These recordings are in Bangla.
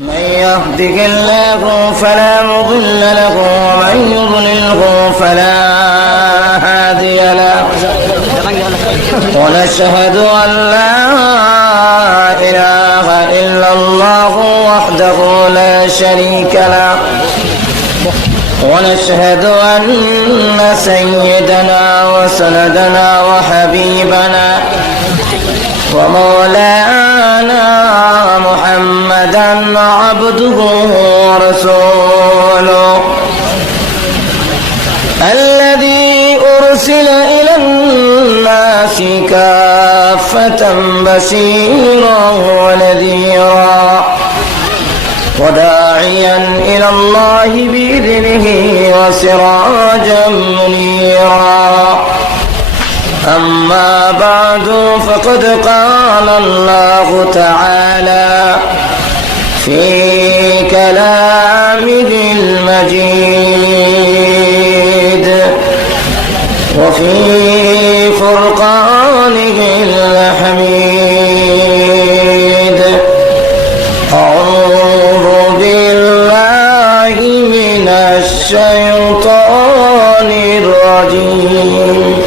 من يهده الله فلا مضل له ومن يضلله فلا هادي له ونشهد أن لا إله إلا الله وحده لا شريك له ونشهد أن سيدنا وسندنا وحبيبنا ومولانا محمدا عبده ورسوله الذي أرسل إلى الناس كافة بشيرا ونذيرا وداعيا إلى الله بإذنه وسراجا منيرا أما بعد فقد قال الله تعالى في كلامه المجيد وفي فرقانه الحميد أعوذ بالله من الشيطان الرجيم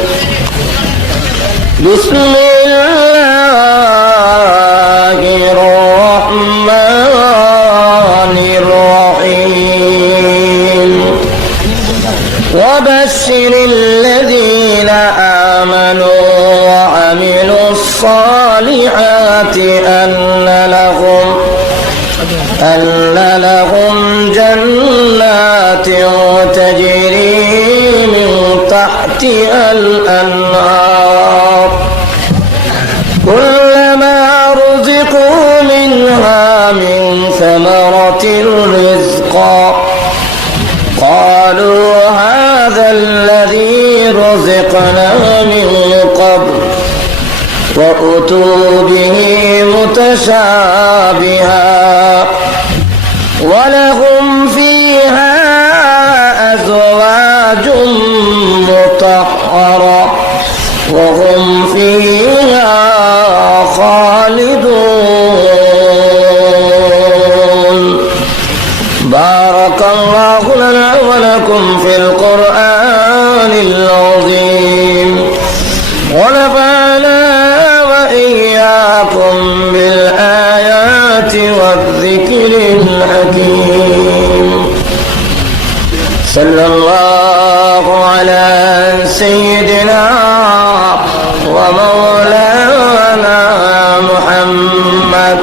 بسم الله الرحمن الرحيم وبشر الذين آمنوا وعملوا الصالحات أن لهم جنات تجري من تحتها الأنهار كلما رزقوا منها من ثمرة رزقا قالوا هذا الذي رزقنا من قبل وأتوا به متشابها ولهم فيها أزواج مطهرة وهم فيها خالدون بارك الله لنا ولكم في القرآن العظيم ونفعنا وإياكم بالآيات والذكر الحكيم صلى الله على سيدنا ومولانا محمد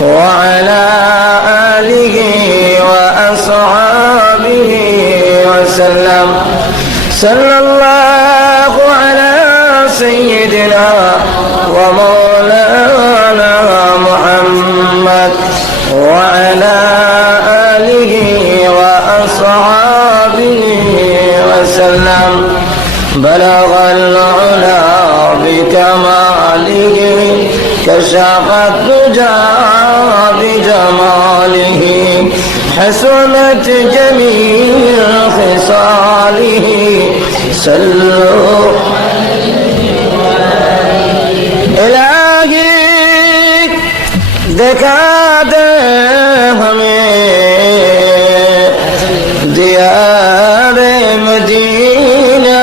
وعلى آله وأصحابه وسلم صلى الله على سيدنا ومولانا محمد وعلى آله وأصحابه وسلم بلغ العلا بكماله كشف الدجى بجماله حسنت جميع خصاله صلوا إلهي दिखा दे हमें दियारे मदीना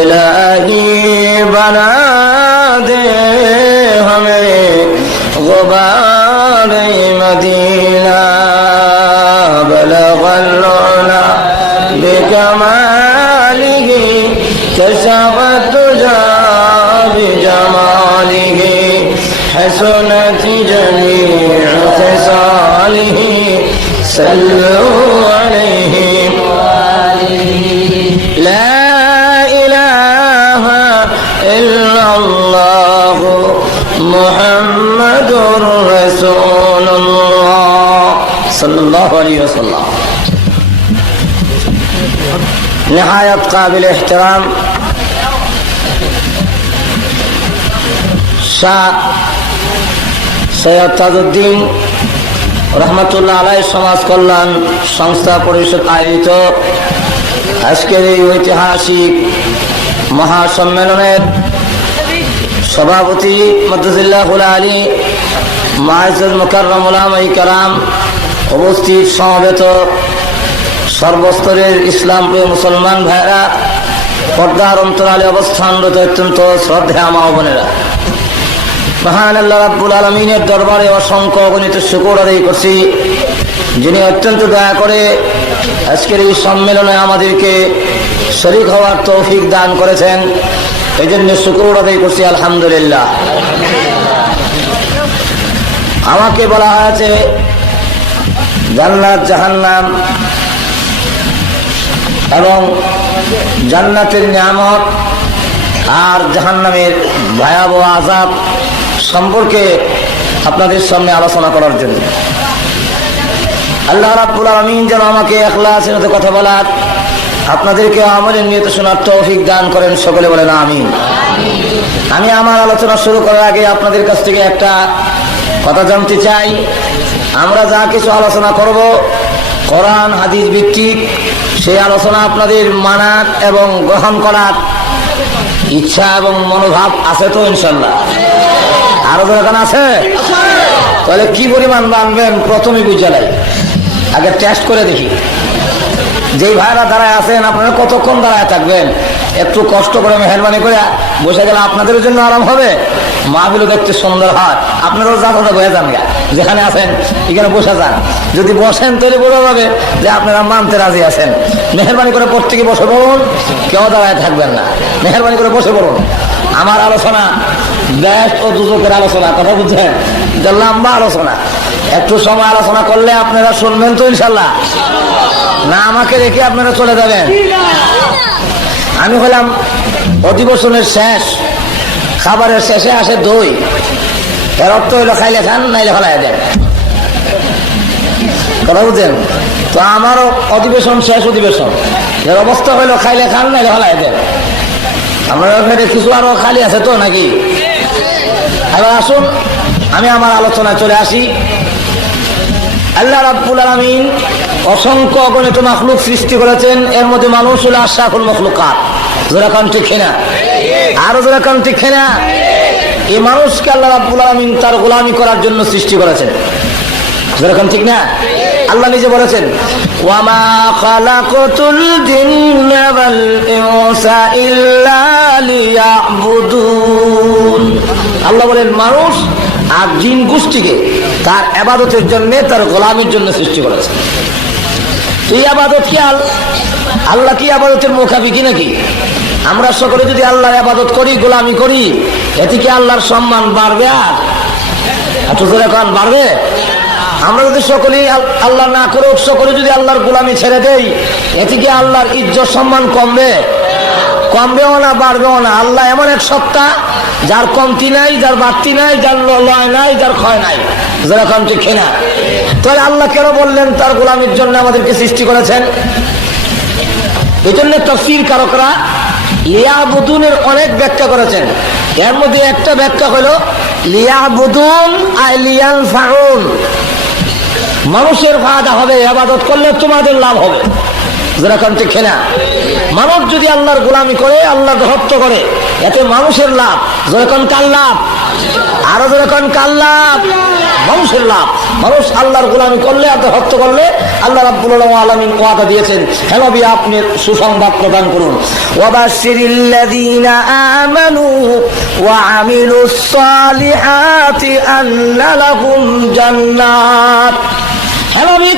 इलाही बना दे हमें गुबारे मदीना बलगल उला बिकमालिही कशफ तुजा بجماله حسنت جميع خصاله صلوا عليه لا إله إلا الله محمد رسول الله صلى الله عليه وسلم نهاية قابل احترام শাহ সৈয়দ তাজউদ্দিন রহমতুল্লাহ আলাইহি সমাজ কল্যাণ সংস্থা পরিষদ আয়োজিত আজকের এই ঐতিহাসিক মহাসম্মেলনের সভাপতি মাদ্রাসাহুল আলী মাইজুল মুকাররম উলামায়ে কেরাম, উপস্থিত সমবেত সর্বস্তরের ইসলাম প্রিয় মুসলমান ভাইরা, পর্দার অন্তরালে অবস্থানরত অত্যন্ত শ্রদ্ধেয় মা ও বোনেরা, মহান আল্লাহ রাব্বুল আলামিনের দরবারে অসংখ্য অগণিত শুকর আদায় করছি, যিনি অত্যন্ত দয়া করে আজকের এই সম্মেলনে আমাদেরকে শরীক হওয়ার তৌফিক দান করেছেন। এই জন্য শুকর আদায় করছি আলহামদুলিল্লাহ। আমাকে বলা হয়েছে জান্নাত জাহান্নাম এবং জান্নাতের নিয়ামত আর জাহান্নামের ভয়াবহ আযাব সম্পর্কে আপনাদের সামনে আলোচনা করার জন্য। আল্লাহ রাব্বুল আলামিন যেন আমাকে ইখলাসের সাথে কথা বলার, আপনাদেরকে আমলের নিয়ত শোনার তৌফিক দান করেন, সকলে বলেন আমিন। আমি আমার আলোচনা শুরু করার আগে আপনাদের কাছ থেকে একটা কথা জানতে চাই। আমরা যা কিছু আলোচনা করব কোরআন হাদিস ভিত্তিক, সেই আলোচনা আপনাদের মানার এবং গ্রহণ করার ইচ্ছা এবং মনোভাব আছে তো ইনশাল্লাহ? আরো দরকার আছে? তাহলে কি পরিমাণ মানবেন প্রথমে বুঝে নাই, আগে টেস্ট করে দেখি। যেই ভাইরা দাঁড়ায় আছেন আপনারা কতক্ষণ দাঁড়ায় থাকবেন? একটু কষ্ট করে মেহরবানি করে বসে গেলে আপনাদের জন্য আরাম হবে, মাহফিলও দেখতে সুন্দর হয়। আপনারাও যা কথা বয়ে যান, যেখানে আছেন এখানে বসে যান। যদি বসেন তাহলে বোঝা যাবে যে আপনারা মানতে রাজি আছেন। মেহরবানি করে প্রত্যেকে বসে পড়ুন, কেউ দাঁড়ায় থাকবেন না, মেহরবানি করে বসে পড়ুন। আমার আলোচনা দেশ ও দুজকের আলোচনা, কথা বুঝছেন? যে লম্বা আলোচনা, একটু সময় আলোচনা করলে আপনারা শুনবেন তো ইনশাল্লাহ? না আমাকে রেখে আপনারা চলে যাবেন? আমি হলাম অধিবেশনের শেষ, খাবারের শেষে আসে দই, এর অর্থ হইলো খাইলে খান নাইলে ফেলাই দেন, কথা বুঝছেন? তো আমারও অধিবেশন শেষ অধিবেশন, এর অবস্থা হইলো খাইলে খান নাইলে ফেলাই দেন। আপনার কিছু আরো খালি আছে তো নাকি? এবার আসুন আমি আমার আলোচনায় চলে আসি। আল্লাহ রাব্বুল আলামিন অসংখ্য অগণিত মাখলুক সৃষ্টি করেছেন, এর মধ্যে মানুষ হলো আশরাফুল মাখলুকাত। যারা কান ঠিক না, আরো যারা কান ঠিক না, এই মানুষকে আল্লাহ রাব্বুল আলামিন তার গোলামি করার জন্য সৃষ্টি করেছেন। যারা কান ঠিক না, আল্লাহ নিজে বলেছেন ওয়ামা খালাকতুল জিন্না ওয়াল ইনসা ইল্লা লিয়াবুদুন। আল্লাহ বলেন মানুষ আর জিন গোষ্ঠীকে তার ইবাদতের জন্য, তার গোলামির জন্য সৃষ্টি করেছে। এই ইবাদত কি আল্লাহ কি ইবাদতের মুখাপেক্ষি নাকি? আমরা সকলে যদি আল্লাহর ইবাদত করি, গোলামি করি, এতে কি আল্লাহর সম্মান বাড়বে? আর এত জোরে কান বাড়বে? আমরা যদি সকলেই আল্লাহ না করে সকলে যদি আল্লাহর গোলামি ছেড়ে দেই, এতে কি আল্লাহর ইজ্জত সম্মান কমবে? কমবেও না, বাড়বেও না। আল্লাহ এমন এক সত্তা যার কমতি নাই, যার বাড়তি নাই, যার লয় নাই, যার ক্ষয় নাই। যারা কম ঠিক না, তাহলে আল্লাহ কেন বললেন তার গোলামির জন্য আমাদেরকে সৃষ্টি করেছেন? এই জন্য তাফসীর কারকরা লিয়াবুদুনের অনেক ব্যাখ্যা করেছেন। এর মধ্যে একটা ব্যাখ্যা হলো লিয়াবুদুন আই লিয়ানফাউন, মানুষের ফায়দা হবে, ইবাদত করলে তোমাদের লাভ হবে। যারা কান ঠিক না, মানুষ যদি আল্লাহর গোলামি করে, আল্লাহর ভক্ত করে, এতে মানুষের লাভ। যখন কার লাভ? আরো যখন কার লাভ? মানুষের লাভ। মানুষ আল্লাহর গোলামি করলে, আল্লাহর ভক্ত করলে আল্লাহ রাব্বুল আলামিন ওয়াদা দিয়েছেন, হে নবী আপনি সুসংবাদ প্রদান করুন। ওয়াবাশশিরিল্লাযীনা আমানু ওয়া আমিলুস সালিহাতি আন্না লাহুম জান্নাত। হে নবী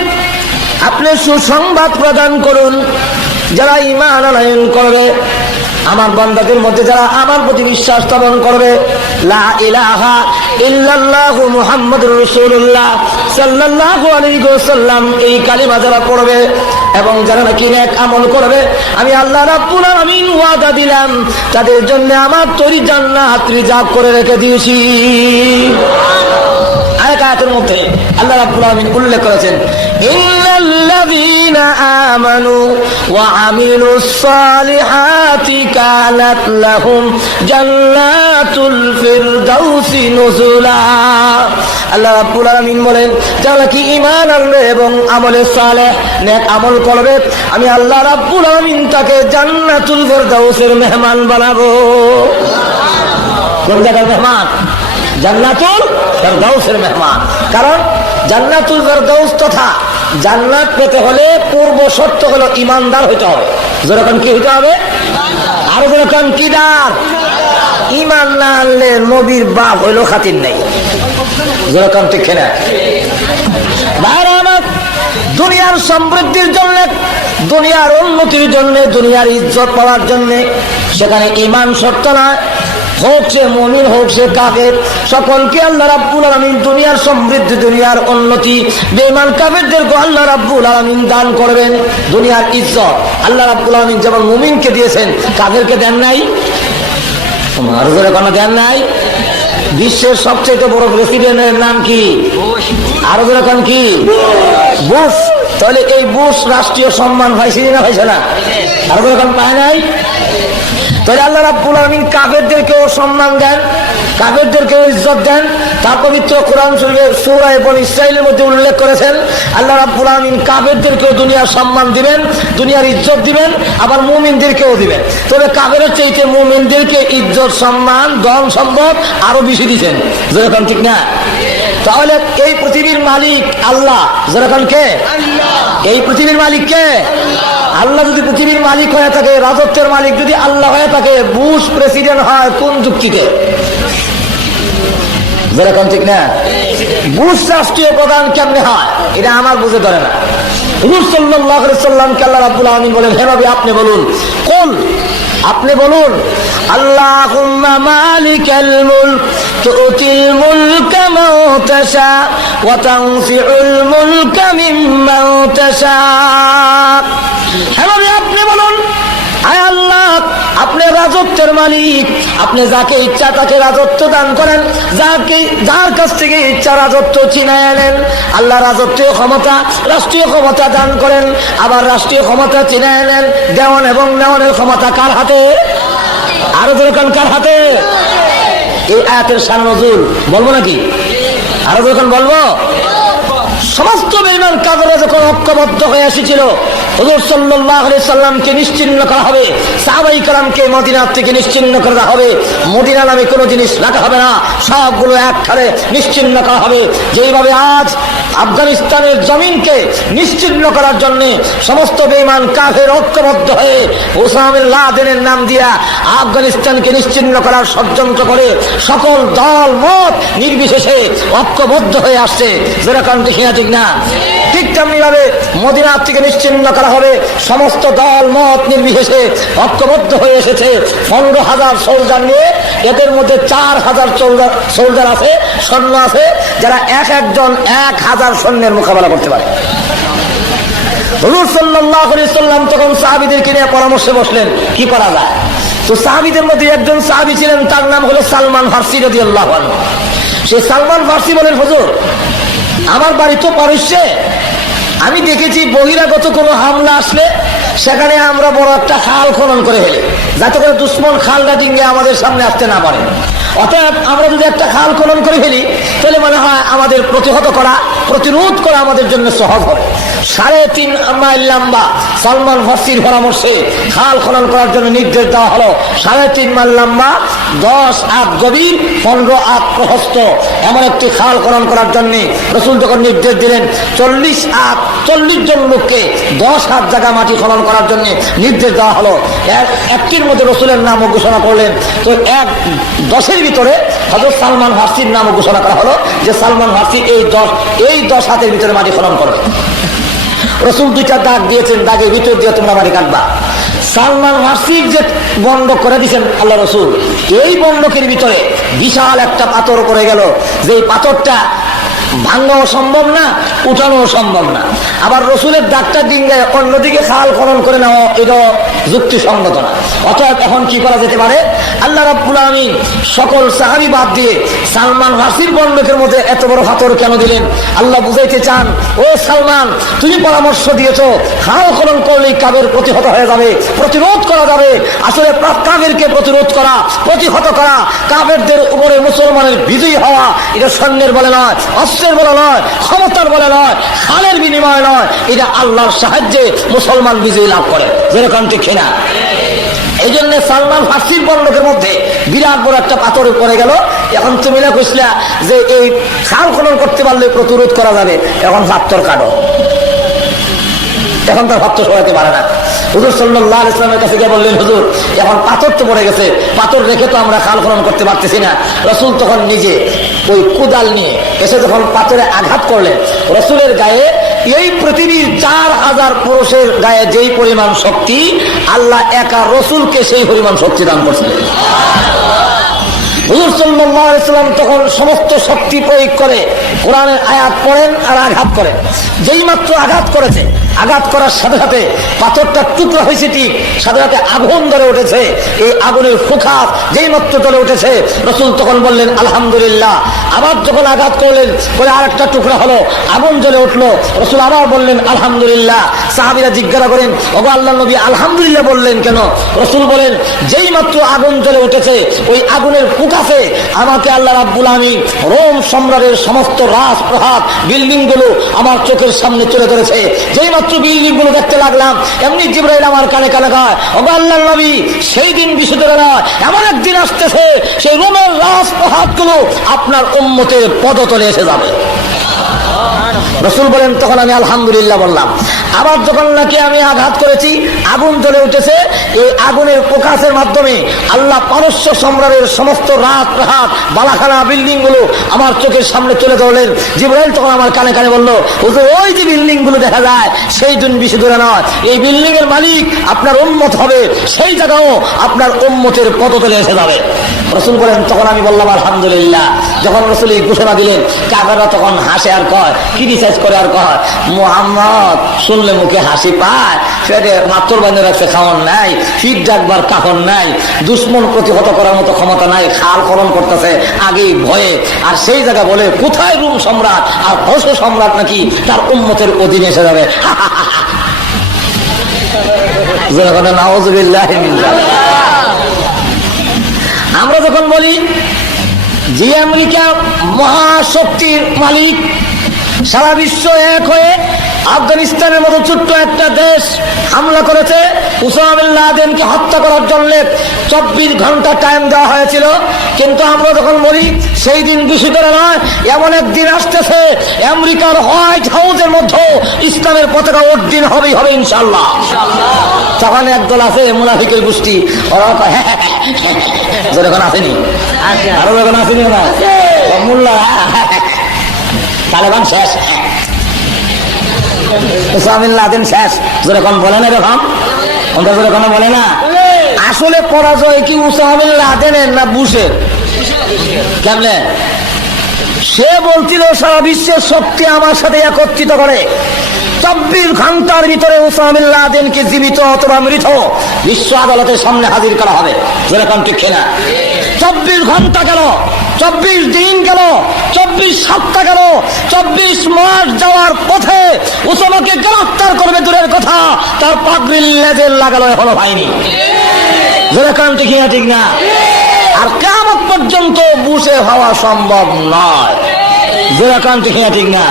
আপনি সুসংবাদ প্রদান করুন, যারা ঈমান আনয়ন করবে, আমার বান্দাদের মধ্যে যারা আমার প্রতি বিশ্বাস স্থাপন করবে, লা ইলাহা ইল্লাল্লাহু মুহাম্মাদুর রাসূলুল্লাহ সাল্লাল্লাহু আলাইহি ওয়াসাল্লাম এই কালিমা যারা পড়বে এবং যারা নাকি নেক আমল করবে, আমি আল্লাহ রাব্বুল আলামিন ওয়াদা দিলাম তাদের জন্য আমার তৈরি জান্নাত রিজার্ভ করে রেখে দিয়েছি। আয়াতের মধ্যে আল্লাহ রাব্বুল আলামিন উল্লেখ করেছেন ইন্নাল্লাযীনা আমানু ওয়া আমিলুস সালিহাতি কানাত লাহুম জান্নাতুল ফিরদাউসি নুজুলা। আল্লাহ রাব্বুল আলামিন বলেন যারা কি ঈমান আনবে এবং আমলে সালেহ নেক আমল করবে, আমি আল্লাহ রাব্বুল আলামিন তাকে জান্নাতুল ফিরদাউসের মেহমান বানাবো। কোন জায়গার মেহমান? জান্নাতুল ফেরদাউসের মেহমান। কারণ জান্নাতুল ফেরদাউস তথা জান্নাত পেতে হলে পূর্ব শর্ত হলো ইমানদার হইতে হবে। যেরকম কি হইতে হবে? আর যেরকম কিদার ইমান না আনলে নবীর বাপ হইলো খাতির নেই। যেরকম ঠিক না? বাইরে আমার দুনিয়ার সমৃদ্ধির জন্য, দুনিয়ার উন্নতির জন্য, দুনিয়ার ইজ্জত পাওয়ার জন্য সেখানে ইমান শর্ত নয়। হোক সে মুমিন হোক সে কাফের, সকলকে আল্লাহ রাব্বুল আলামিন দুনিয়ার সমৃদ্ধি, দুনিয়ার উন্নতি, বেঈমান কাফেরদেরকে আল্লাহ রাব্বুল আলামিন দান করবেন। দুনিয়ার ইজ্জত আল্লাহ রাব্বুল আলামিন যেমন মুমিনকে দিয়েছেন, কাফেরকে দেন নাই? আরো জোরে কোনো দেন নাই? বিশ্বের সবচেয়ে বড় প্রেসিডেন্টের নাম কি? আরো জোরে কোন কি? বুশ। তাহলে এই বুশ রাষ্ট্রীয় সম্মান পাইছে না পাইছে না? আরো জোরে কোন পায় নাই? তাহলে আল্লাহ রাব্বুল আলামিন কাফেরদেরকেও সম্মান দেন, কাফেরদেরকেও ইজ্জত দেন। তার পবিত্র কোরআন শরীফের সূরা বনী ইসরাঈলের মধ্যে উল্লেখ করেছেন আল্লাহ রাব্বুল আলামিন কাফেরদেরকেও দুনিয়ার সম্মান দিবেন, দুনিয়ার ইজ্জত দিবেন, আবার মুমিনদেরকেও দিবেন। তবে কাফেরের চাইতে মুমিনদেরকে ইজ্জত, সম্মান, ধন সম্পদ আরো বেশি দিবেন। যেরকম ঠিক না? তাহলে এই পৃথিবীর মালিক আল্লাহ। যেরকম কে? এই পৃথিবীর মালিক কে? আল্লাহ। যদি পৃথিবীর মালিক হয়ে থাকে, রাজত্বের মালিক যদি আল্লাহ হয়ে থাকে, বুশ প্রেসিডেন্ট হয় কোন যুক্তিতে? যেরকম ঠিক না? বুশ রাষ্ট্রীয় প্রধান কেমনে হয় এটা আমার বুঝে ধরে না। হুজুর সাল্লাল্লাহু আলাইহি সাল্লামকে আল্লাহ রাব্বুল আলামিন বলেন, হে নবী আপনি বলুন, কোন আপনি বলুন, আল্লাহুম্মা মালিকাল মুলক তুতিল মুলকা মান তাশা ওয়া তানজিউল মুলকা মিম্মান তাশা। হে নবী আপনি বলুন, আয় আল্লাহ আপনি রাজত্বের মালিক, আপনি যাকে ইচ্ছা তাকে রাজত্ব দান করেন, যার কাছ থেকে ইচ্ছা রাজত্ব ছিনায় নেন। আল্লাহ রাজত্বীয় ক্ষমতা, রাষ্ট্রীয় ক্ষমতা দান করেন, আবার রাষ্ট্রীয় ক্ষমতা ছিনায় নেন। দেওয়ান এবং নেওয়ানের ক্ষমতা কার হাতে? আরো যখন কার হাতে? এই আয়াতের শান নজুল বলবো নাকি? আরো যখন বলবো, সমস্ত বেঈমান কাফেররা যখন ঐক্যবদ্ধ হয়ে এসেছিল, হুজুর সাল্লাল্লাহু আলাইহি সাল্লামকে নিশ্চিহ্ন করা হবে, সাহাবায়ে কেরামকে মদিনা থেকে নিশ্চিহ্ন করা হবে, মদিনা নামে কোনো জিনিস রাখা হবে না, সবগুলো একখানে নিশ্চিহ্ন করা হবে। যেইভাবে আজ আফগানিস্তানের জমিনকে নিশ্চিহ্ন করার জন্য সমস্ত বেঈমান কাফের ঐক্যবদ্ধ হয়ে ওসামা বিন লাদেনের নাম দিয়া আফগানিস্তানকে নিশ্চিহ্ন করার ষড়যন্ত্র করে সকল দল মত নির্বিশেষে ঐক্যবদ্ধ হয়ে আসছে। যেরকম দেখি না ঠিক না? ঠিক তেমনি ভাবে মদিনা থেকে নিশ্চিহ্ন করা হবে, সমস্ত দল মত নির্বিশেষে ঐক্যবদ্ধ হয়ে এসেছে 15,000 সোলজার নিয়ে। এদের মধ্যে 4,000 সোলজার আছে, সৈন্য আছে, যারা একজন 1,000 সৈন্যের মোকাবেলা করতে পারে। হুজুর সাল্লাল্লাহু আলাইহি সাল্লাম তখন সাহাবীদেরকে নিয়ে পরামর্শে বসলেন কি করা যায়। তো সাহাবীদের মধ্যে একজন সাহাবী ছিলেন, তার নাম হলো সালমান ফারসি রাদিয়াল্লাহু আনহু। সেই সালমান ফারসি বলেন, হুজুর আমার বাড়ি তো পারস্যে, আমি দেখেছি বহিরাগত কোনো হামলা আসলে সেখানে আমরা বড় একটা খাল খনন করে ফেলি, যাতে করে দুশ্মন খালটা ডিঙ্গে আমাদের সামনে আসতে না পারে। অতএব আমরা যদি একটা খাল খনন করে ফেলি তাহলে মনে হয় আমাদের প্রতিহত করা, প্রতিরোধ করা আমাদের জন্য সহজ হবে। 3.5 মাইল লম্বা সালমান ফারসির পরামর্শে খাল খনন করার জন্য নির্দেশ দেওয়া হলো। 3.5 মাইল লম্বা, 10 হাত গভীর, 15 হাত প্রশস্ত এমন একটি খাল খনন করার জন্য রাসূল যখন নির্দেশ দিলেন, 40 জন লোককে 10 হাত জায়গা মাটি খনন করার জন্য নির্দেশ দেওয়া হলো। একটির মধ্যে রাসূলের নামও ঘোষণা করলেন। তো 10 ভিতরে হযরত সালমান ফারসির নামও ঘোষণা করা হলো যে সালমান ফারসি এই 10 হাতের ভিতরে মাটি খনন করবে। রাসূল 2টা দাগ দিয়েছেন, দাগের ভিতর দিয়ে তোমরা মাটি কাটবা। সালমান ফারসি যে বন্ধক করে দিয়েছেন আল্লাহ রাসূল, এই বন্ধকের ভিতরে বিশাল একটা পাথর পড়ে গেল, যে পাথরটা ভাঙাও সম্ভব না, উঠানো সম্ভব না। আবার রসুলের ডাক্তার ডিঙ্গায় অন্যদিকে খাল খনন করে নেওয়া এটা যুক্তিসঙ্গত না। অতএব এখন কি করা যেতে পারে? আল্লাহ রাব্বুল আলামিন সকল সাহাবী বাদ দিয়ে সালমান ফারসির বন্ধকের মধ্যে এত বড় পাথর কেন দিলেন? আল্লাহ বুঝাইতে চান, ও সালমান তুমি পরামর্শ দিয়েছো খাল খনন করলেই কাবের প্রতিহত হয়ে যাবে, প্রতিরোধ করা যাবে। আসলে কাবেরকে প্রতিরোধ করা, প্রতিহত করা, কাবেরদের উপরে মুসলমানের বিজয়ী হওয়া, এটা সৈন্যের বলে নয়, অস্ত্রের বলে নয়, ক্ষমতার বলে নয়, খালের বিনিময় নয়, এটা আল্লাহর সাহায্যে মুসলমান বিজয়ী লাভ করে। যেরকম ঠিক না? এই জন্য সালমান ফারসির বন্ধকের মধ্যে বিরাট বড় একটা পাথরে পড়ে গেল। এখন তুমি না কইসলা যে এই খাল খনন করতে পারলে প্রতিরোধ করা যাবে, এখন পাথর কাটো, এখন তার পাথর সরাতে পারে না। হুজুর সাল্লাল্লাহু আলাইহি ওয়াসাল্লামের কাছে গিয়ে বললেন, হুজুর এখন পাথর তো পড়ে গেছে, পাথর রেখে তো আমরা খাল খনন করতে পারতেছি না। রাসূল তখন নিজে ওই কোদাল নিয়ে এসে যখন পাথরে আঘাত করলেন, রাসূলের গায়ে এই পৃথিবীর 4000 পুরুষের গায়ে যেই পরিমাণ শক্তি, আল্লাহ একা রাসূলকে সেই পরিমাণ শক্তি দান করছিলেন। হুজুর সাল্লাল্লাহু আলাইহি ওয়াসাল্লাম তখন সমস্ত শক্তি প্রয়োগ করে কোরআনের আয়াত পড়েন আর আঘাত করেন। যেই মাত্র আঘাত করেছে, আঘাত করার সাথে সাথে পাথরটা টুকরা হয়েছে, ঠিক সাথে সাথে আগুন ধরে উঠেছে। এই আগুনের ফুঁকাত যেই মাত্র ধরে উঠেছে, রাসূল তখন বললেন আলহামদুলিল্লাহ। আবার যখন আঘাত করলেন, বলে আর একটা টুকরা হলো, আগুন জ্বলে উঠলো, রাসূল আবার বললেন আলহামদুলিল্লাহ। সাহাবীরা জিজ্ঞাসা করেন, ওগো আল্লাহর নবী আলহামদুলিল্লাহ বললেন কেন? রাসূল বলেন, যেই মাত্র আগুন জ্বলে উঠেছে, ওই আগুনের ফুঁকাতে আমাকে আল্লাহ রাব্বুল আমিন রোম সম্রাটের সমস্ত রাজপ্রাসাদ বিল্ডিং গুলো আমার চোখের সামনে তুলে ধরেছে। যেই মাত্র বিল্ডিং গুলো দেখতে লাগলাম, এমনি জিবরাইল আমার কানে কানে কয়, ওগো আল্লাহর নবী সেই দিন বিশুদ্ধ নয়, এমন একদিন আসতেছে সেই রোমের রাজপ্রাসাদ গুলো আপনার উম্মতের পদতলে এসে যাবে। রাসূল বলেন, তখন আমি আলহামদুলিল্লাহ বললাম। আবার যখন নাকি আমি আঘাত করেছি, আগুন জ্বলে উঠেছে, এই আগুনের প্রকাশের মাধ্যমে আল্লাহ পারস্য সম্রাটের সমস্ত রাজপ্রাসাদ বালাখানা বিল্ডিং গুলো আমার চোখের সামনে তুলে ধরলেন। জিবরাইল তখন আমার কানে কানে বলল, হুজুর ওই যে বিল্ডিং গুলো দেখা যায় সেই দিন বেশি দূরে নয়, এই বিল্ডিং এর মালিক আপনার উম্মত হবে, সেই জায়গাও আপনার উম্মতের পদতলে এসে যাবে। রাসূল বলেন, তখন আমি বললাম আলহামদুলিল্লাহ। যখন রাসূল এই ঘোষণা দিলেন, কাফেররা তখন হাসে আর কয়, ক্রিটিসাইজ করে আর কয়, মুহাম্মদ শুনলে মুখে হাসি পায়, সেটা মাত্র বান্ধে রাখছে খাওয়ান নাই, ফিট ডাকবার কাফন নাই, দুশ্মন প্রতিহত করার মতো ক্ষমতা নাই, খাল খনন করতেছে আগেই ভয়ে। আর সেই জায়গা বলে কোথায় রোম সম্রাট আর পারস্য সম্রাট নাকি তার উম্মতের অধীনে এসে যাবে। নাউযুবিল্লাহি মিন যালিক। আমরা যখন বলি যে আমেরিকা মহাশক্তির মালিক, সারা বিশ্ব এক হয়ে আফগানিস্তানের মতো ছোট্ট একটা দেশ হামলা করেছে, উসামা বিন লাদেনকে হত্যা করার জন্য 24 ঘন্টা টাইম দেওয়া হয়েছিল। কিন্তু আমরা যখন বলি সেই দিন বেশি করে নয়, এমন একদিন আসতেছে আমেরিকার হোয়াইট হাউসের মধ্যে ইসলামের পতাকা উড্ডীন হবেই হবে ইনশাআল্লাহ। তখন একদল আছে মুনাফিকের গোষ্ঠী, ওরা যখন আসেনি আরো যখন আসেনি না মোল্লা তালেবান শেষ, উসামা বিন লাদেন শেষ, যেরকম বলে না এরকম আমরা যেরকম বলে না। আসলে পরাজয় কি উসামা বিন লাদেনের না বুশের? কেমনে? সে বলছিল সারা বিশ্বের শক্তি আমার সাথে একত্রিত করে, 24 ঘন্টার ভিতরে উসামা বিন লাদেনকে জীবিত অথবা মৃত বিশ্ব আদালতের সামনে হাজির করা হবে। যেরকম ঠিক না? 24 ঘন্টা গেল, 24 দিন গেল, 24 সপ্তাহ গেল, 24 মাস যাওয়ার পথে উসামাকে গ্রেফতার করবে দূরের কথা, তার পাগড়ির লেজের লাগালো এখনো হয়নি। যেরকম ঠিক না? ঠিক না? আর কিয়ামত পর্যন্ত বুশে হওয়া সম্ভব নয়। যেরকম ঠিক না? ঠিক না?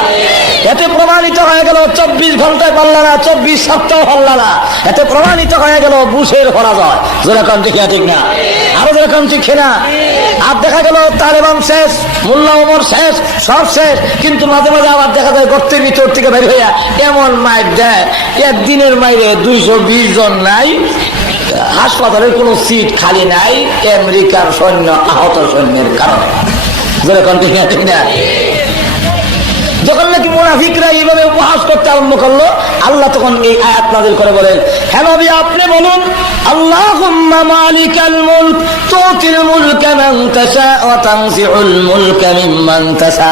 এতে প্রমাণিত হয়ে গেল 24 ঘন্টায় পারল না, 24 সপ্তাহ পারল না, এতে প্রমাণিত হয়ে গেল বুশের পরাজয়। যেরকম ঠিক না? ঠিক না? আরো যেরকম ঠিক না? আর দেখা গেল তালেবান শেষ, মোল্লা ওমর শেষ, সব শেষ। কিন্তু মাঝে মাঝে আবার দেখা যায় গর্তের ভিতর থেকে বের হইয়া এমন মাইর দেয়, একদিনের মাইরে 220 জন নাই, হাসপাতালের কোনো সিট খালি নাই আমেরিকার সৈন্য আহত সৈন্যের কারণে। যেরকম ঠিক না? ঠিক না? যখন নাকি মুনাফিকরা এইভাবে উপহাস করতে আরম্ভ করলো, আল্লাহ তখন এই আয়াত নাযিল করে বলেন, হে নবী আপনি বলুন, আল্লাহুম্মা মালিকাল মুলক তুতিল মুলকা মান তাশা ওয়া তানজিউল মুলকা মিম্মান তাশা।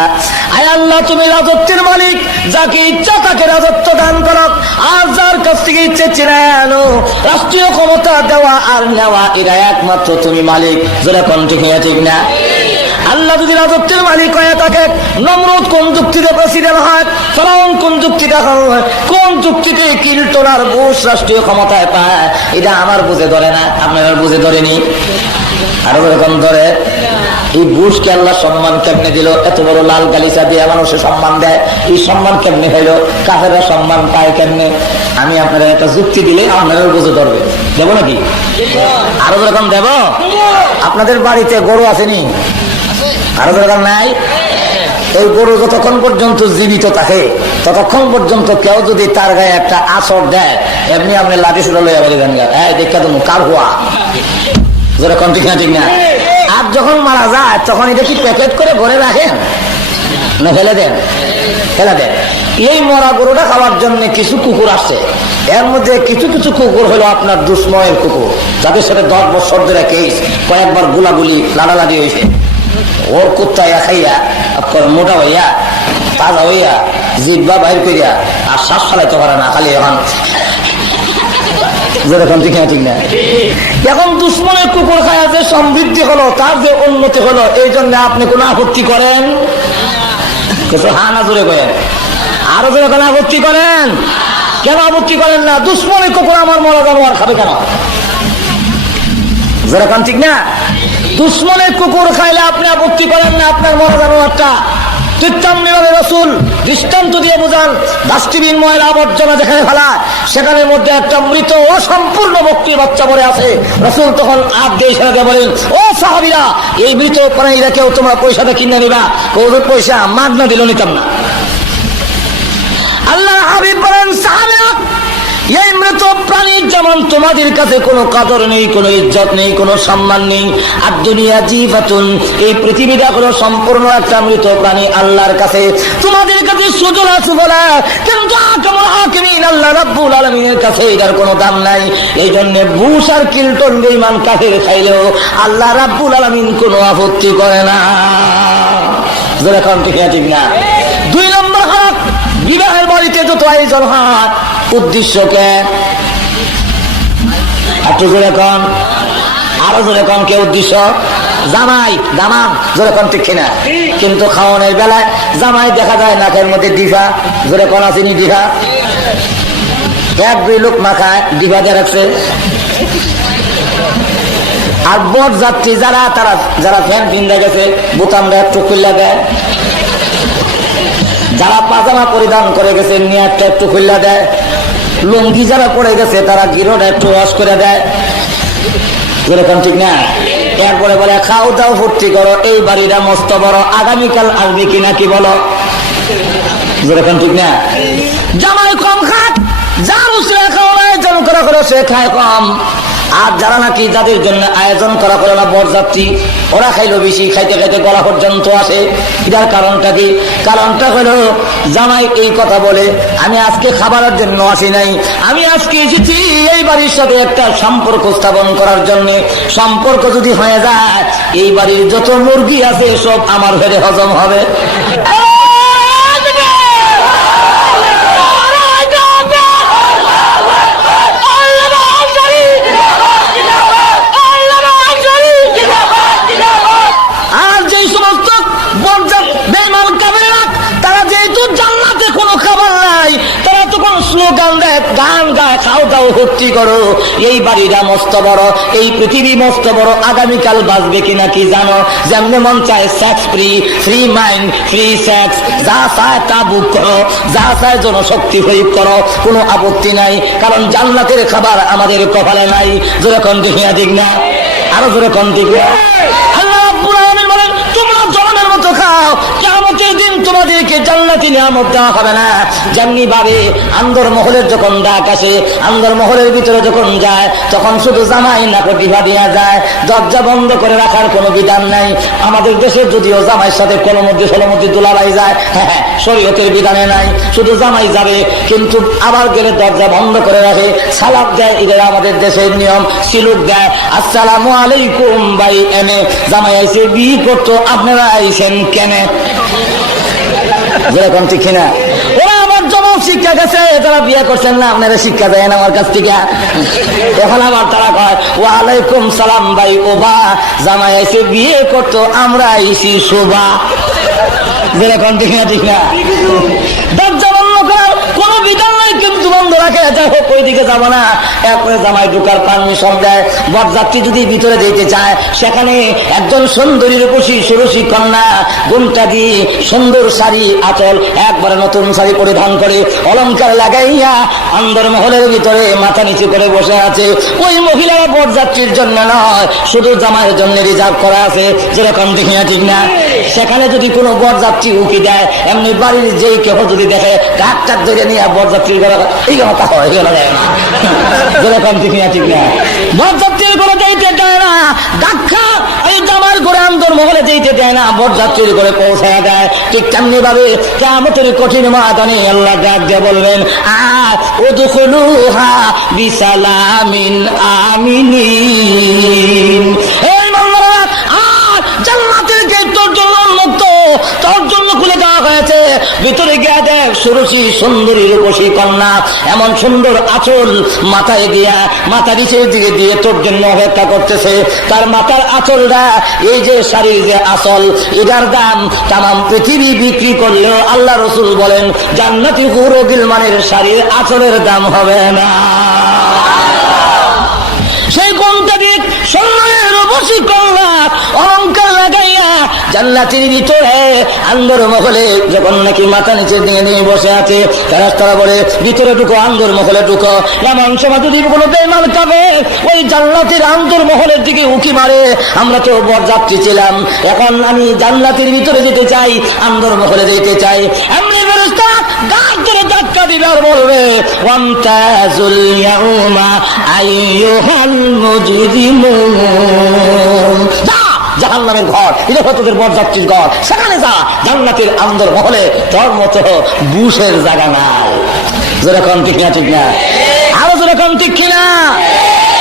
আয় আল্লাহ তুমি রাজত্বের মালিক, যাকে ইচ্ছা তাকে রাজত্ব দান করো, আর যার কাছ থেকে ইচ্ছে ছিনায় আনো। রাষ্ট্রীয় ক্ষমতা দেওয়া আর নেওয়া এরা একমাত্র তুমি মালিক। যেরকম ঠিক না? ঠিক না? আল্লাহ যদি রাজত্বের মালিক হয়ে থাকে, নমরুদ কোন যুক্তিতে প্রেসিডেন্ট হয়, ফেরাউন কোন যুক্তিতে হয়, কোন যুক্তিতে কিল্টন আর বুশ রাষ্ট্রীয় ক্ষমতায় পায়, এটা আমার বুঝে ধরে না, আপনার বুঝে ধরেনি। আরো এরকম ধরে এই বুশকে আল্লাহ সম্মান কেমনে দিল? এত বড় লাল গালিচা দিয়ে মানুষের সম্মান দেয়, এই সম্মান কেমনে হইল? কাফেররা সম্মান পায় কেমনে? আমি আপনারা একটা যুক্তি দিলে আপনারা বুঝে ধরবে। দেবো নাকি? আরো এরকম দেব? আপনাদের বাড়িতে গরু আসেনি? আরো দরকার নাই? এই গরু যতক্ষণ পর্যন্ত জীবিত থাকে ততক্ষণ পর্যন্ত কেউ যদি তার গায়ে একটা আছর দেয় এমনি আপনি লাঠি সুরা লইয়া বলে দেন, হ্যাঁ দেখা তুমি কার হওয়া, যেরকম ঠিক না ঠিক না? আর যখন মারা যায় তখন এটা কি প্যাকেট করে ভরে রাখেন না ফেলে দেন? ফেলে দেন। এই মরা গরুটা খাওয়ার জন্য কিছু কুকুর আসছে, এর মধ্যে কিছু কিছু কুকুর হলো আপনার দুশ্ময়ের কুকুর, যাদের সাথে 10 বছর ধরে কেস, কয়েকবার গুলাগুলি লাড়ালাড়ি হয়েছে। ওর কুত্তাইয়া খাইয়া মোটা হইয়া তাজা হইয়া জিব্বা বাইর করিয়া আর শ্বাস চালাইতে পারে না, খালি এখন যেরকম ঠিক না ঠিক না? এখন দুশ্মনের কুকুর খায়া যে সমৃদ্ধি হলো, তার যে উন্নতি হলো, এই জন্য আপনি কোন আপত্তি করেন? কিছু হা না জোরে করেন, আরো জোরে কোন আপত্তি করেন? কেন আপত্তি করেন না? দুশ্মনের কুকুর আমার মরা জানোয়ার খাবে কেন? যেরকম ঠিক না? দুশ্মনের কুকুর খাইলে আপনি আপত্তি করেন না, আপনার মরা জানোয়ারটা। রাসূল দৃষ্টান্ত দিয়ে বোঝান, ডাস্টবিন ময়লা আবর্জনা যেখানে ফেলায় সেখানের মধ্যে একটা মৃত অসম্পূর্ণ বকরির বাচ্চা পড়ে আছে। রাসূল তখন আগ দিয়ে সেটাকে বলেন, ও সাহাবীরা, এই মৃত প্রাণীরা কেউ তোমরা পয়সাটা কিনে নিবা? ওদের পয়সা মাগনা দিল নিতাম না। আল্লাহ হাবিব বলেন, সাহাবীরা, এই মৃত প্রাণীর যেমন তোমাদের কাছে কোনো কদর নেই, কোনো ইজ্জত নেই, কোনো সম্মান নেই। আর দুনিয়া জীবাতুন, এই পৃথিবীটা কোনো সম্পূর্ণ একটা মৃত প্রাণী আল্লাহর কাছে। তোমাদের কাছে সুযোগ আছে বলে, কিন্তু আকামুল হাকিমিন আল্লাহ রাব্বুল আলামিনের কাছে এটার কোনো দাম নাই। এই জন্য বুশ আর কিল্টন বেঈমান কাফের খাইলেও আল্লাহ রাব্বুল আলামিন কোনো আপত্তি করে না। যেরকম ঠিক না ঠিক না? 2 নম্বর হক, বিবাহের বাড়িতে যত আয়োজন হয় উদ্দেশ্যকে একটু যেরকম আরো যেরকম কে উদ্দেশ্য জামাই দামাম, যেরকম ঠিক কিনা? কিন্তু খাওয়ানোর বেলায় জামাই দেখা যায় নাকের মধ্যে ডিফা, যেরকম আসেনি ডিফা, 1-2 লোক মাখায় ডিফা দিয়ে রাখছে। আর বর যাত্রী যারা, তারা যারা ফ্যান পিন্দা গেছে বোতামটা একটু খুললা দেয়, যারা পাজামা পরিধান করে গেছে নিয়ারটা একটু খুললা দেয়, লুঙ্গি যারা পড়ে গেছে তারা গিরোটা একটু ওয়াশ করে দেয়। যেরকম ঠিক না? এরপরে বলে খাও দাও ফুর্তি করো, এই বাড়িটা মস্ত বড়, আগামীকাল আসবে কিনা কি বলো? যেরকম ঠিক না? জামাই কম খাক, যার উসরে খাওয়া আয়োজন করা করো সে খায় কম। আর যারা নাকি যাদের জন্য আয়োজন করা করে না বরযাত্রী, ওরা খাইলো বেশি, খাইতে খাইতে গলা পর্যন্ত আসে। এটার কারণটা কি? কারণটা হলো জামাই এই কথা বলে, আমি আজকে খাবারের জন্য আসি নাই, আমি আজকে এসেছি এই বাড়ির সাথে একটা সম্পর্ক স্থাপন করার জন্য। সম্পর্ক যদি হয়ে যায়, এই বাড়ির যত মুরগি আছে সব আমার ঘরে হজম হবে। গান গায়, খাও দাও ভর্তি করো, এই বাড়িটা মস্ত বড়, এই পৃথিবী মস্ত বড়, আগামীকাল বাঁচবে কিনা কি জানো? যেমনি মন চায় sex free, free mind, free sex, যা চায় তা বুক করো, যা চায় জনশক্তি প্রয়োগ করো, কোনো আপত্তি নাই, কারণ জান্নাতের খাবার আমাদের কপালে নাই। যেরকম দেখিয়া দিক না, আরো যেরকম দিক না। আল্লাহ রাব্বুল আলামিন বলেন, তোমরা জন্মের মতো খাও, কিয়ামতের দিন তোমাদেরকে জান্নাতি নিয়ামত দেওয়া হবে না। যেমনি ভাবে আন্দর মহলের যখন ডাক আসে, আন্দর মহলের ভিতরে যখন যায়, তখন শুধু জামাই নাকে ডিভা দিয়া যায়, দরজা বন্ধ করে রাখার কোনো বিধান নাই। আমাদের দেশে যদিও জামাইয়ের সাথে কলমধ্যে সলমধ্যে দোলাবাই যায়, হ্যাঁ শরীয়তের বিধানে নাই, শুধু জামাই যাবে, কিন্তু আবার গেলে দরজা বন্ধ করে রাখে, সালাম দেয়, এটা আমাদের দেশের নিয়ম। সিলুক দেয়, আসসালামু আলাইকুম ভাই, এনে জামাই আইসে বিয়ে করতো, আপনারা আইসেন কেনে? যেরকম ঠিক না? ওরা আমার জবাব শিক্ষা গেছে, তারা বিয়ে করছেন না, আপনারা শিক্ষা দেন আমার কাছ থেকে। এখন আবার তারা কয় ওয়ালাইকুম সালাম ভাই, ও বা জামাই আইসে বিয়ে করতো, আমরা আইসি শোভা। যেরকম ঠিক না? ঠিক না? দরজা বন্ধ করার কোনো বিধান নাই, কিন্তু বন্ধুরা রাখে, যাই হোক ওই দিকে যাবো না। এরপরে জামাই ঢুকার পারমিশন দেয়। বরযাত্রী যদি ভিতরে যেতে চায়, সেখানে একজন সুন্দরী রূপসী সুরসী কন্যা ঘুমটা দিয়ে সুন্দর শাড়ি আঁচল একবারে নতুন শাড়ি পরিধান করে অলংকার লাগাইয়া আন্দর মহলের ভিতরে মাথা নিচু করে বসে আছে। ওই মহিলারা বরযাত্রীর জন্য নয়, শুধু জামাইয়ের জন্য রিজার্ভ করা আছে, যেরকম দেখি না ঠিক না। সেখানে যদি কোনো বরযাত্রী উকি দেয়, এমনি বাড়ির যেই কেহ যদি দেখে কাক টাক ধরে নিয়ে বরযাত্রীর গলা এই কথা হয়, যেরকম দেখি না ঠিক না। বরযাত্রীর গলা যাইতে দেয় না, ডাক্কা এই জামার করে আন্দর মহলে যেতে দেয় না, বরযাত্রীর করে পৌঁছায় দেয়। ঠিক তেমনি ভাবে কিয়ামতের কঠিন ময়দানে আল্লাহ ডাক দিয়ে বলবেন, উদখুলুহা বিসালামিন আমিনিন। এই বান্দারা, জান্নাতের গেট তোর জন্য উন্মুক্ত, তোর জন্য খুলে দেওয়া হয়েছে। ভিতরে গিয়ে দেখ সুরসী সুন্দরী রূপসী কন্যা এমন সুন্দর আঁচল মাথায় দিয়া মাথা নিচের দিকে দিয়ে তোর জন্য অপেক্ষা করতেছে। তার মাথার আঁচলটা, এই যে শাড়ির যে আঁচল, এটার দাম তামাম পৃথিবী বিক্রি করলেও আল্লাহ রসুল বলেন জান্নাতি হুরুল গিলমানের শাড়ির আঁচলের দাম হবে না। সেই কোনটা দিয়ে সম্মানের রূপসী কন্যা অলংকার লাগাইয়া জান্নাতের ভিতরে আন্দর মহলে যখন নাকি মাথা নিচের দিকে নিয়ে বসে আছে, তারা বলে ভিতরে ঢুকো, আন্দর মহলে ঢুকো। এমন সময় যদি কোনো বেঈমান কাফের ওই জান্নাতের আন্দর মহলের দিকে উকি মারে, আমরা তো বরযাত্রী ছিলাম, এখন আমি জান্নাতের ভিতরে যেতে চাই, আন্দর মহলে যেতে চাই, এমনি ফেরেশতা গাছ ধরে ধাক্কা দিবে আর বলবে ওয়ামতাজুল ইয়াউমা আইয়ুহাল মুজরিমুন। জাহান্নামের ঘর, এটা তোদের বরযাত্রীর ঘর, সেখানে যা, জান্নাতের আন্দর মহলে তোর মতো বুশের জায়গা নাই। যেরকম ঠিক না ঠিক না, আরো যেরকম ঠিক কিনা।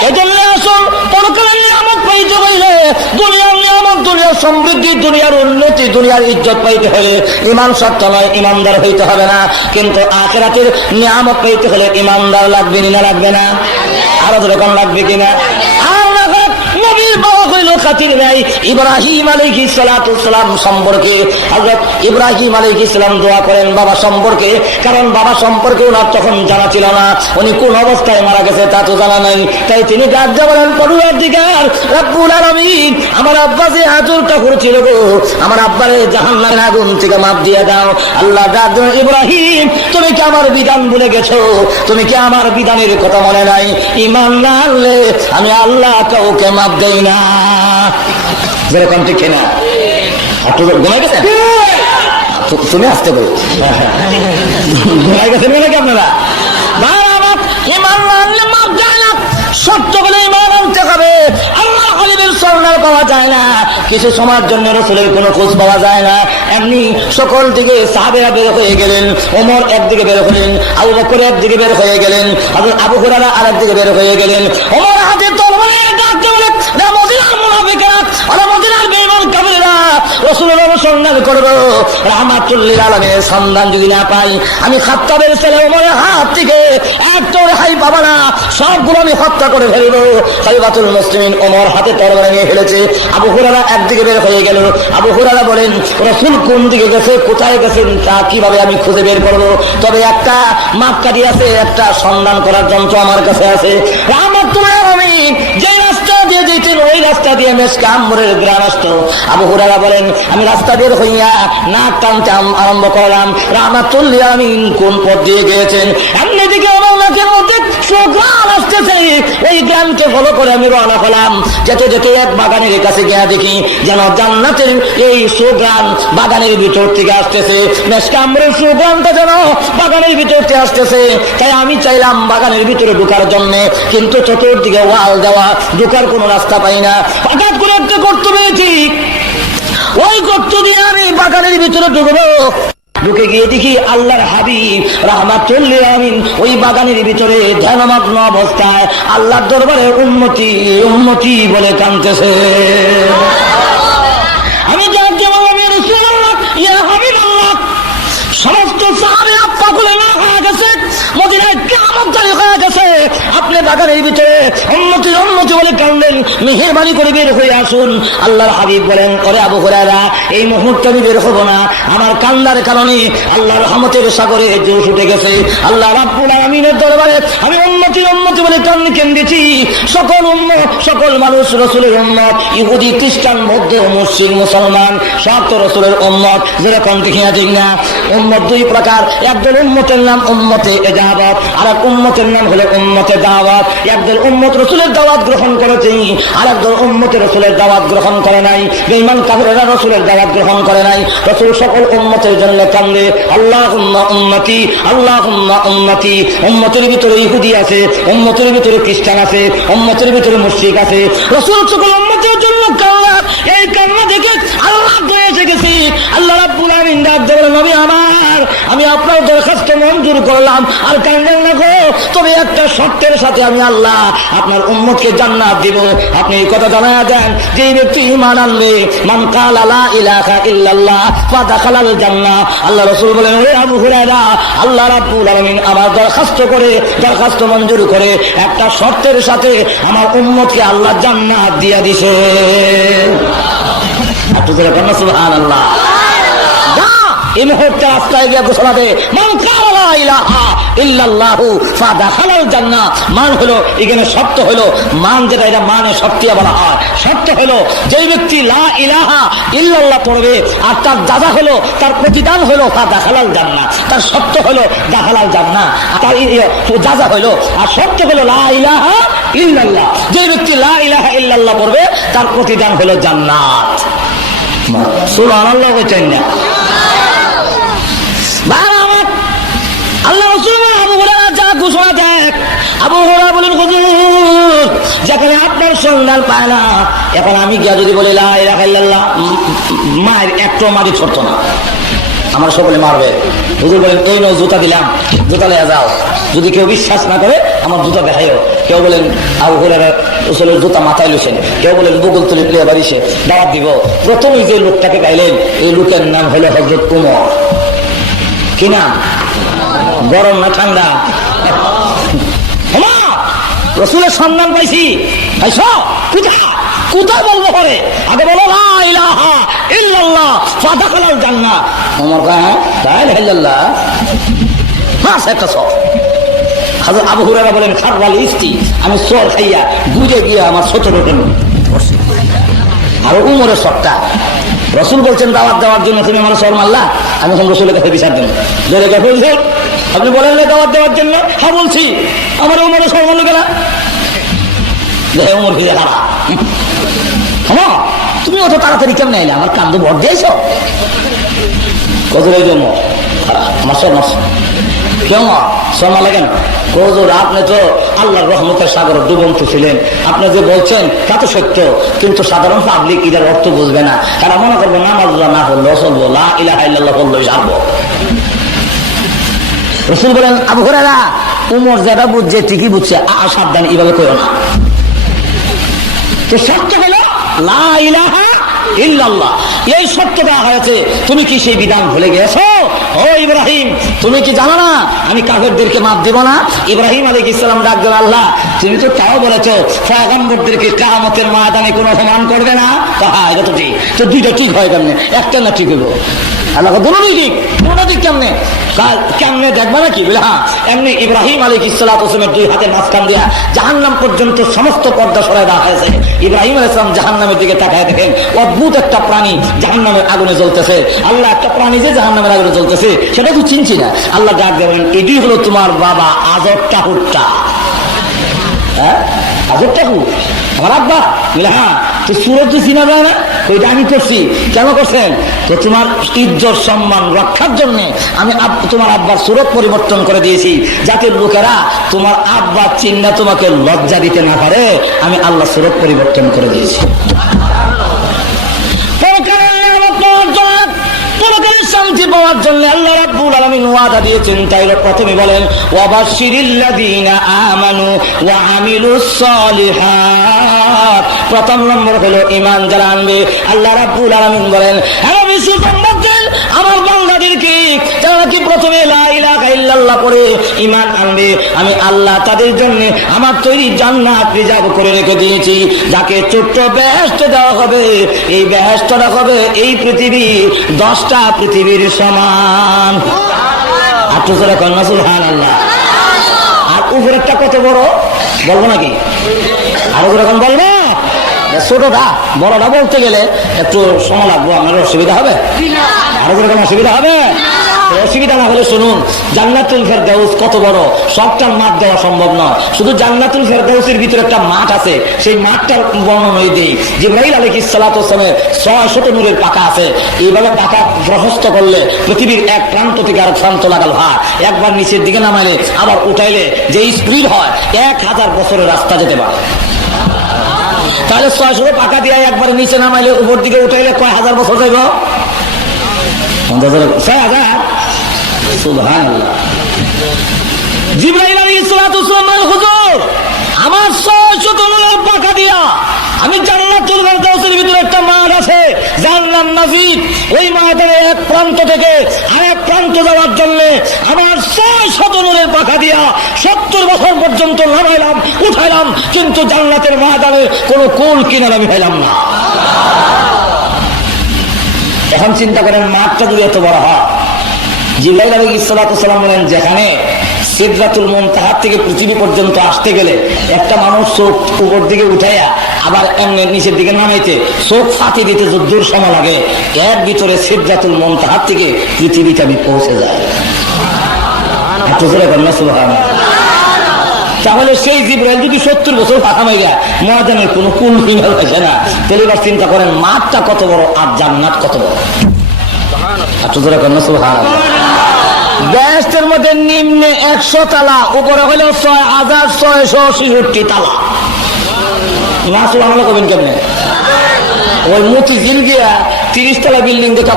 এই জন্য আসুন, পরকালের নিয়ামত পাইতে হইলে, দুনিয়ার নিয়ামত, দুনিয়ার সমৃদ্ধি, দুনিয়ার উন্নতি, দুনিয়ার ইজ্জত পাইতে হলে ইমান শর্ত নয়, ইমানদার হইতে হবে না। কিন্তু আখিরাতের নিয়ামত পাইতে হলে ইমানদার লাগবে না, লাগবে না? আরো যেরকম লাগবে কিনা। নবীর বাবা হইল খাতির নাই ইব্রাহিম আলাইহিস সালাতু সালাম সম্পর্কে। হযরত ইব্রাহিম আলাইহিস সালাম দোয়া করেন বাবা সম্পর্কে, কারণ বাবা সম্পর্কে ওনার তখন জানা ছিল না, উনি কোন অবস্থায় মারা গেছে তা তো জানা নাই। তাই তিনি ডাক দিয়ে বলেন, পরওয়ারদিগার রব্বুল আলামিন, আমার আব্বা যে আজর কাফর ছিল গো, আমার আব্বারে জাহান্নামের আগুন থেকে মাফ দিয়ে দাও। আল্লাহ ডাক দেন, ইব্রাহিম তুমি কি আমার বিধান ভুলে গেছো? তুমি কি আমার বিধানের কথা মনে নাই? ঈমান না আনলে আমি আল্লাহ কাউকে মাফ দেই না। যেরকম ঠিক না। ঘুমাই গেছেন তুমি, আসতে পারো ঘুমাই গেছেন নাকি আপনারা? ঈমান না আনলে মাফ দেয় না, সত্য বলে ঈমান আনতে হবে। আল্লাহ হালিমের সরনার পাওয়া যায় না, কিছু সময়ের জন্য রাসূলের কোনো খোঁজ পাওয়া যায় না। এমনি সকল দিকে সাহাবেরা বের হয়ে গেলেন, ওমর একদিকে বের হলেন, আবু বকর একদিকে বের হয়ে গেলেন, আবু হুরায়রা আরেকদিকে বের হয়ে গেলেন। ওমর হাতে তরবারি ডাকতে বলে, মদিনার মুনাফিকরা, মদিনার বেঈমান কাফেররা রাসূলের অনুসন্ধান করব, রাহমাতুল লিল আলামিনের সন্ধান যদি না পাই, আমি খাত্তাবের ছেলে ওমরের হাত থেকে একটা রেহাই পাবো না, সবগুলো আমি হত্যা করে ফেলবো। খলিফাতুল মুসলিমিন ওমর হাতে তরবারি নিয়ে ফেলেছে। আবু হুরায়রা একদিকে বের হয়ে গেল। আবু হুরায়রা বলেন, রাসূল কোন দিকে গেছে, কোথায় গেছেন তা কিভাবে আমি খুঁজে বের করবো? তবে একটা মাপকাঠি আছে, একটা সন্ধান করার যন্ত্র আমার কাছে আছে। রাহমাতুল লিল আলামিন যে রাস্তা দিয়ে যেতেন ওই রাস্তা দিয়ে মেশকে আম্বরের গ্রাম আসতো। আবু হুরায়রা বলেন, আমি রাস্তা বের হইয়া নাক টানতে আরম্ভ করলাম। রাহমাতুল লিল আলামিন কোন পথ দিয়ে গিয়েছেন, এমনি দিকে আমার নাকের মধ্যে সুগ্রাণ আসতেছে। এই গ্রামকে ফলো করে আমি রওনা হলাম। যেতে যেতে এক বাগানের কাছে গিয়ে দেখি যেন জান্নাতের এই সুগ্রাণ বাগানের ভিতর থেকে আসতেছে, মেশকে আম্বরের সুগ্রাণটা যেন বাগানের ভিতর থেকে আসতেছে। তাই আমি চাইলাম বাগানের ভিতরে ঢোকার জন্য, কিন্তু চতুর্দিকে ওয়াল দেওয়া, ঢোকার কোনো রাস্তা পাই না। হঠাৎ করে একটা গর্ত পেয়েছি, ওই গর্ত দিয়ে আমি বাগানের ভিতরে ঢুকবো। ঢুকে গিয়ে দেখি আল্লাহর হাবিব রাহমাতুল লিল আলামিন ওই বাগানের ভিতরে ধ্যানমগ্ন অবস্থায় আল্লাহর দরবারে উম্মতি উম্মতি বলে কাঁদতেছে। আমি জানতে বললাম, ইয়া রাসূলুল্লাহ, ইয়া হাবিবাল্লাহ, সমস্ত সাহাবী পাগল হয়ে গেছে, মদিনায় কিয়ামত জারি হয়ে গেছে, আপনি বাগানের ভিতরে উম্মতি উম্মতি বলে কান্দেন, মেহেরবানি করে বের হয়ে আসুন। আল্লাহর হাবিব বলেন, ওরে আবু হুরায়রা, এই মুহূর্তে আমি বের হবো না, আমার কান্দার কারণে আল্লাহর রহমতের সাগরে জোশ উঠে গেছে। আল্লাহ রাব্বুল আলামিনের দরবারে আমি উম্মতি উম্মতি বলে কেন্দেছি। সকল উম্মত, সকল মানুষ রাসূলের উম্মত, ইহুদি খ্রিস্টান বৌদ্ধ মুসলিম মুসলমান সব তো রাসূলের উম্মত। যেরকম দেখিয়া ঠিক না, উম্মত দুই প্রকার। একদল উম্মতের নাম উম্মতে ইজাবত, আর এক উম্মতের নাম হলো উম্মতে দাওয়াত। একদল উম্মত রাসূলের দাওয়াত গ্রহণ করেছে, আর একদল উম্মতে রাসূলের দাওয়াত গ্রহণ করে নাই। বেঈমান কাফেররা রাসূলের দাওয়াত গ্রহণ করে নাই। রাসূল সকল উম্মতের জন্য কান্দে, আল্লাহুম্মা উম্মতি, আল্লাহুম্মা উম্মতি। উম্মতের ভিতরে ইহুদি আছে, উম্মতের ভিতরে খ্রিস্টান আছে, উম্মতের ভিতরে মুশরিক আছে। রাসূল সকল উম্মতের জন্য কান্না। এই কান্না দেখে আল্লাহ দয়া এসে গেছে। আল্লাহ রাব্বুল আলামিন ডাক দেন, নবী আমার, আমি আপনার দরখাস্ত মঞ্জুর করলাম, আর কান্দেন না গো। তবে একটা শর্তের সাথে আমি আল্লাহ আপনার উম্মতকে জান্নাত দিব। আপনি এই কথা জানায়া দেন, যে ব্যক্তি ঈমান আনবে, মান কালা লা ইলাহা ইল্লাল্লাহ ফাদাখালাল জান্নাহ। আল্লাহ রাসূল বলেন, ওরে আবু হুরায়রা, আল্লাহ রাব্বুল আলামিন আমার দরখাস্ত মঞ্জুর করে একটা শর্তের সাথে আমার উম্মতকে আল্লাহ জান্নাত দিয়া দিছে। সুবহানাল্লাহ। এই মুহূর্তে রাস্তায় গিয়ে ঘোষণা দে, মান কালা লা ইলাহা ইল্লাল্লাহু ফাদাখালাল জান্নাহ। মান হলো এখানে শর্ত হলো, মান যেটা, এটা মানে শর্তিয়া বলা হয়। শর্ত হলো যেই ব্যক্তি লা ইলাহা ইল্লাল্লাহ পড়বে, আর তার দাদা হলো, তার প্রতিদান হলো ফাদাখালাল জান্নাহ। তার শর্ত হলো দাখালাল জান্নাহ, তার দাদা হলো, আর শর্ত হলো লা ইলাহা ইল্লাল্লাহ। যেই ব্যক্তি লা ইলাহা ইল্লাল্লাহ পড়বে, তার প্রতিদান হলো জান্নাত। সুবহানাল্লাহ বলেন না? আল্লাহ রাসূল আবু হুরায়রা যা ঘোষণা দেন, আবু হুরায়রা বলেন, হুজুর, যেখানে আপনার সন্ধান পায় না, এখন আমি গিয়া যদি বলি লা ইলাহা ইল্লাল্লাহ, মায়ের একটু মারি ছড়তো না, আমার সকলে মারবে। হুজুর বলেন, এই নাও জুতা দিলাম, জুতা লইয়া যাও। যদি কেউ বিশ্বাস না করে আমার জুতা দেখাইও। কেউ বলেন আবু হুরায়রা রাসূলের জুতা মাথায় লইছেন, কেউ বলেন বুকুল তুলে লিয়ে বাড়িছে, দাওয়াত দিব। প্রথমে যে লোকটাকে গাইলেন, এই লোকের নাম হলো হযরত উমর। কি নাম? গরম না ঠান্ডা? রাসূলের সন্ধান পাইছি, পাইছ কোথায় বলবো পরে? আগে বলো লা ইলাহা ইল্লাল্লাহ ফাদাখালাল জান্নাহ। ওমর কয়, লা ইলাহা ইল্লাল্লাহ মাস একটা সব। হযরত আবু হুরায়রা বলেন, খারওয়াল ইফতি, আমি সর খাইয়া বুঝে গিয়ে আমার ছোট রোটেন করছি। আর উমরের সবটা রাসূল বলছেন দাওয়াত দেওয়ার জন্য, তুমি আমার সর মারলা, আমি এখন রাসূলের কাছে বিচার দেব। ধরে গেছে, আপনি বলেন না দাওয়াত দেওয়ার জন্য? হ্যাঁ বলছি। আমার উমরের সর মারল কেনা? দেখে উমর ফিরে খারাপ। হ্যাঁ, তুমি অত তাড়াতাড়ি কেমন আইলে? আমার কান্দ ভর দিয়েছ কত এই জন্য খারাপ। আমার সর মারছ কেউ শর্মা লাগেন? হুজুর, আপনি তো আল্লাহর রহমতের সাগর ডুবন্ত ছিলেন, আপনি যে বলছেন তা তো সত্য, কিন্তু সাধারণ পাবলিক এটার অর্থ বুঝবে না। তারা মনে করবো নামাজ না পড়লো চলবো, লা ইলাহা ইল্লাল্লাহ বললোই যাবো। রাসূল বলেন, আবু হুরায়রা, উমর যেটা বুঝছে ঠিকই বুঝছে, সাবধান, এইভাবে করো না। তো সত্য হলো লা ইলাহা ইল্লাল্লাহ, এই সত্য দেওয়া হয়েছে। তুমি কি সেই বিধান ভুলে গেছো? ও ইব্রাহিম, তুমি কি জানো না আমি কাফেরদেরকে মাফ দিব না? ইব্রাহিম আলাইহিস সালাম ডাক দেন, আল্লাহ তুমি তো তাও বলেছো পয়গম্বরদেরকে কিয়ামতের ময়দানে কোনো অপমান করবে না। হ্যাঁ, এটা তো ঠিক। তো দুইটা ঠিক হয় কেমনে? একটা না ঠিক হইব? আল্লাহ দুটোই ঠিক, দুটো ঠিক কেমনে? কেমনে দেখবা নাকি? বলে হ্যাঁ, এমনি ইব্রাহিম আলাইহিস সালামের দুই হাতের মাঝখান দিয়া জাহান্নাম পর্যন্ত সমস্ত পর্দা সরাই দেওয়া হয়েছে। ইব্রাহিম আলাইহিস সালাম জাহান্নামের দিকে তাকায় দেখেন, অদ্ভুত একটা প্রাণী জাহান্নামের আগুনে জ্বলতেছে। আল্লাহ, একটা প্রাণী যে জাহান্নামের আগুনে জ্বলতেছে সেটা তো চিনছি না। আল্লাহ ডাক দেবেন, এটি হলো তোমার বাবা আজর টাকুরটা। হ্যাঁ, আজর টাকুর আমার আব্বা? বলে হ্যাঁ। তো সুরত তো চিনা যায় না? ওইটা আমি করছি। কেন করছেন? তো তোমার ইজ্জত সম্মান রক্ষার জন্য আমি তোমার আব্বার সুরত পরিবর্তন করে দিয়েছি, যাতে লোকেরা তোমার আব্বা চিন্তা তোমাকে লজ্জা দিতে না পারে। আমি আল্লাহ সুরত পরিবর্তন করে দিয়েছি। শান্তি পাওয়ার জন্য আল্লাহ রাব্বুল আলামিন ওয়াদা দিয়েছেন। তাই প্রথমে বলেন, ওয়াবাশশিরিল্লাযীনা আমানু ওয়া আমিলুস সালিহাত। প্রথম নম্বর হলো ঈমান যারা আনবে। আল্লাহ রাব্বুল আলামিন বলেন, হ্যাঁ বিশ্ববাসীদের আমার বান্দাদেরকে যারা কি প্রথমে লা ইলাহা ইল্লাল্লাহ পড়ে ঈমান আনবে, আমি আল্লাহ তাদের জন্য আমার তৈরি জান্নাত রিজার্ভ করে রেখে দিয়েছি। যাকে ছোট্ট বেহেশত দেওয়া হবে, এই বেহেশতটা হবে এই পৃথিবী 10টা পৃথিবীর সমান। আর তো জোরে কন্যা সুবহানাল্লাহ। আর উপরেরটা কত বড় বলবো নাকি? আরো যখন বলবো, ছোটটা বড়টা বলতে গেলে একটু সময় লাগবে, আপনার অসুবিধা হবে? আরো যখন অসুবিধা হবে? অসুবিধা না হলে শুনুন, জান্নাতুল ফেরদাউস কত বড়, সবটার মাঠ দেওয়া সম্ভব নয়। শুধু জান্নাতুল ফেরদাউসের ভিতরে একটা মাঠ আছে, সেই মাঠটার বর্ণনা দিই। জিবরাইল আলাইহিস সালাতু ওয়াস সালামের 600 নূরের পাকা আছে। এইভাবে পাকা প্রশস্ত করলে পৃথিবীর এক প্রান্ত থেকে আরেক প্রান্ত লাগাল ভার, একবার নিচের দিকে নামাইলে আবার উঠাইলে যে স্পিড হয় 1000 বছরের রাস্তা যেতে পারে। তাহলে 600 পাকা দিয়ে একবার নিচে নামাইলে উপর দিকে উঠাইলে কয় হাজার বছর যাইব? 6,000। সুবহানাল্লাহ। জিবরাইল আলাইহিস সালাতু ওয়াস সালাম বলেন, হুজুর আমার 600 নূরের পাকা দিয়া আমি জান্নাতুল ফেরদাউসের ভিতরে একটা মাঠ আছে, জান্নাত নাজিদ, ওই মাঠের এক প্রান্ত থেকে আরেক প্রান্ত যাওয়ার জন্য আমার 600 নূরের পাকা দিয়া 70 বছর পর্যন্ত নামাইলাম উঠাইলাম, কিন্তু জান্নাতের ময়দানে কোনো কুল কিনারা আমি পাইলাম না। এখন চিন্তা করেন, মাঠটা যদি এত বড় হয়। জিবরাইল আলাইহিস সালাতু ওয়াস সালাম বলেন, যেখানে সিদরাতুল মুনতাহা থেকে পৃথিবী পর্যন্ত আসতে গেলে একটা মানুষ চোখ উপর দিকে উঠাইয়া আবার এমনি নিচের দিকে নামাইতে চোখ ফাঁকি দিতে যদ্দূর সময় লাগে, এর ভিতরে সিদরাতুল মুনতাহা থেকে পৃথিবীটা পৌঁছে যায়। তাহলে সেই জিবরাইল যদি 70 বছর পাকা হয়ে যায়, ময়দানের কোনো কুল কিনার হয়েছে না, তাহলে এবার চিন্তা করেন মাঠটা কত বড় আর জান্নাত কত বড়। বেহেশতের মধ্যে নিম্নে 100 তালা, উপরে হইল 6666 তালা। না সুবহানাল্লাহ কবেন কেমনে? ওই মতিঝিল গিয়া 30 তলা বিল্ডিং দেখা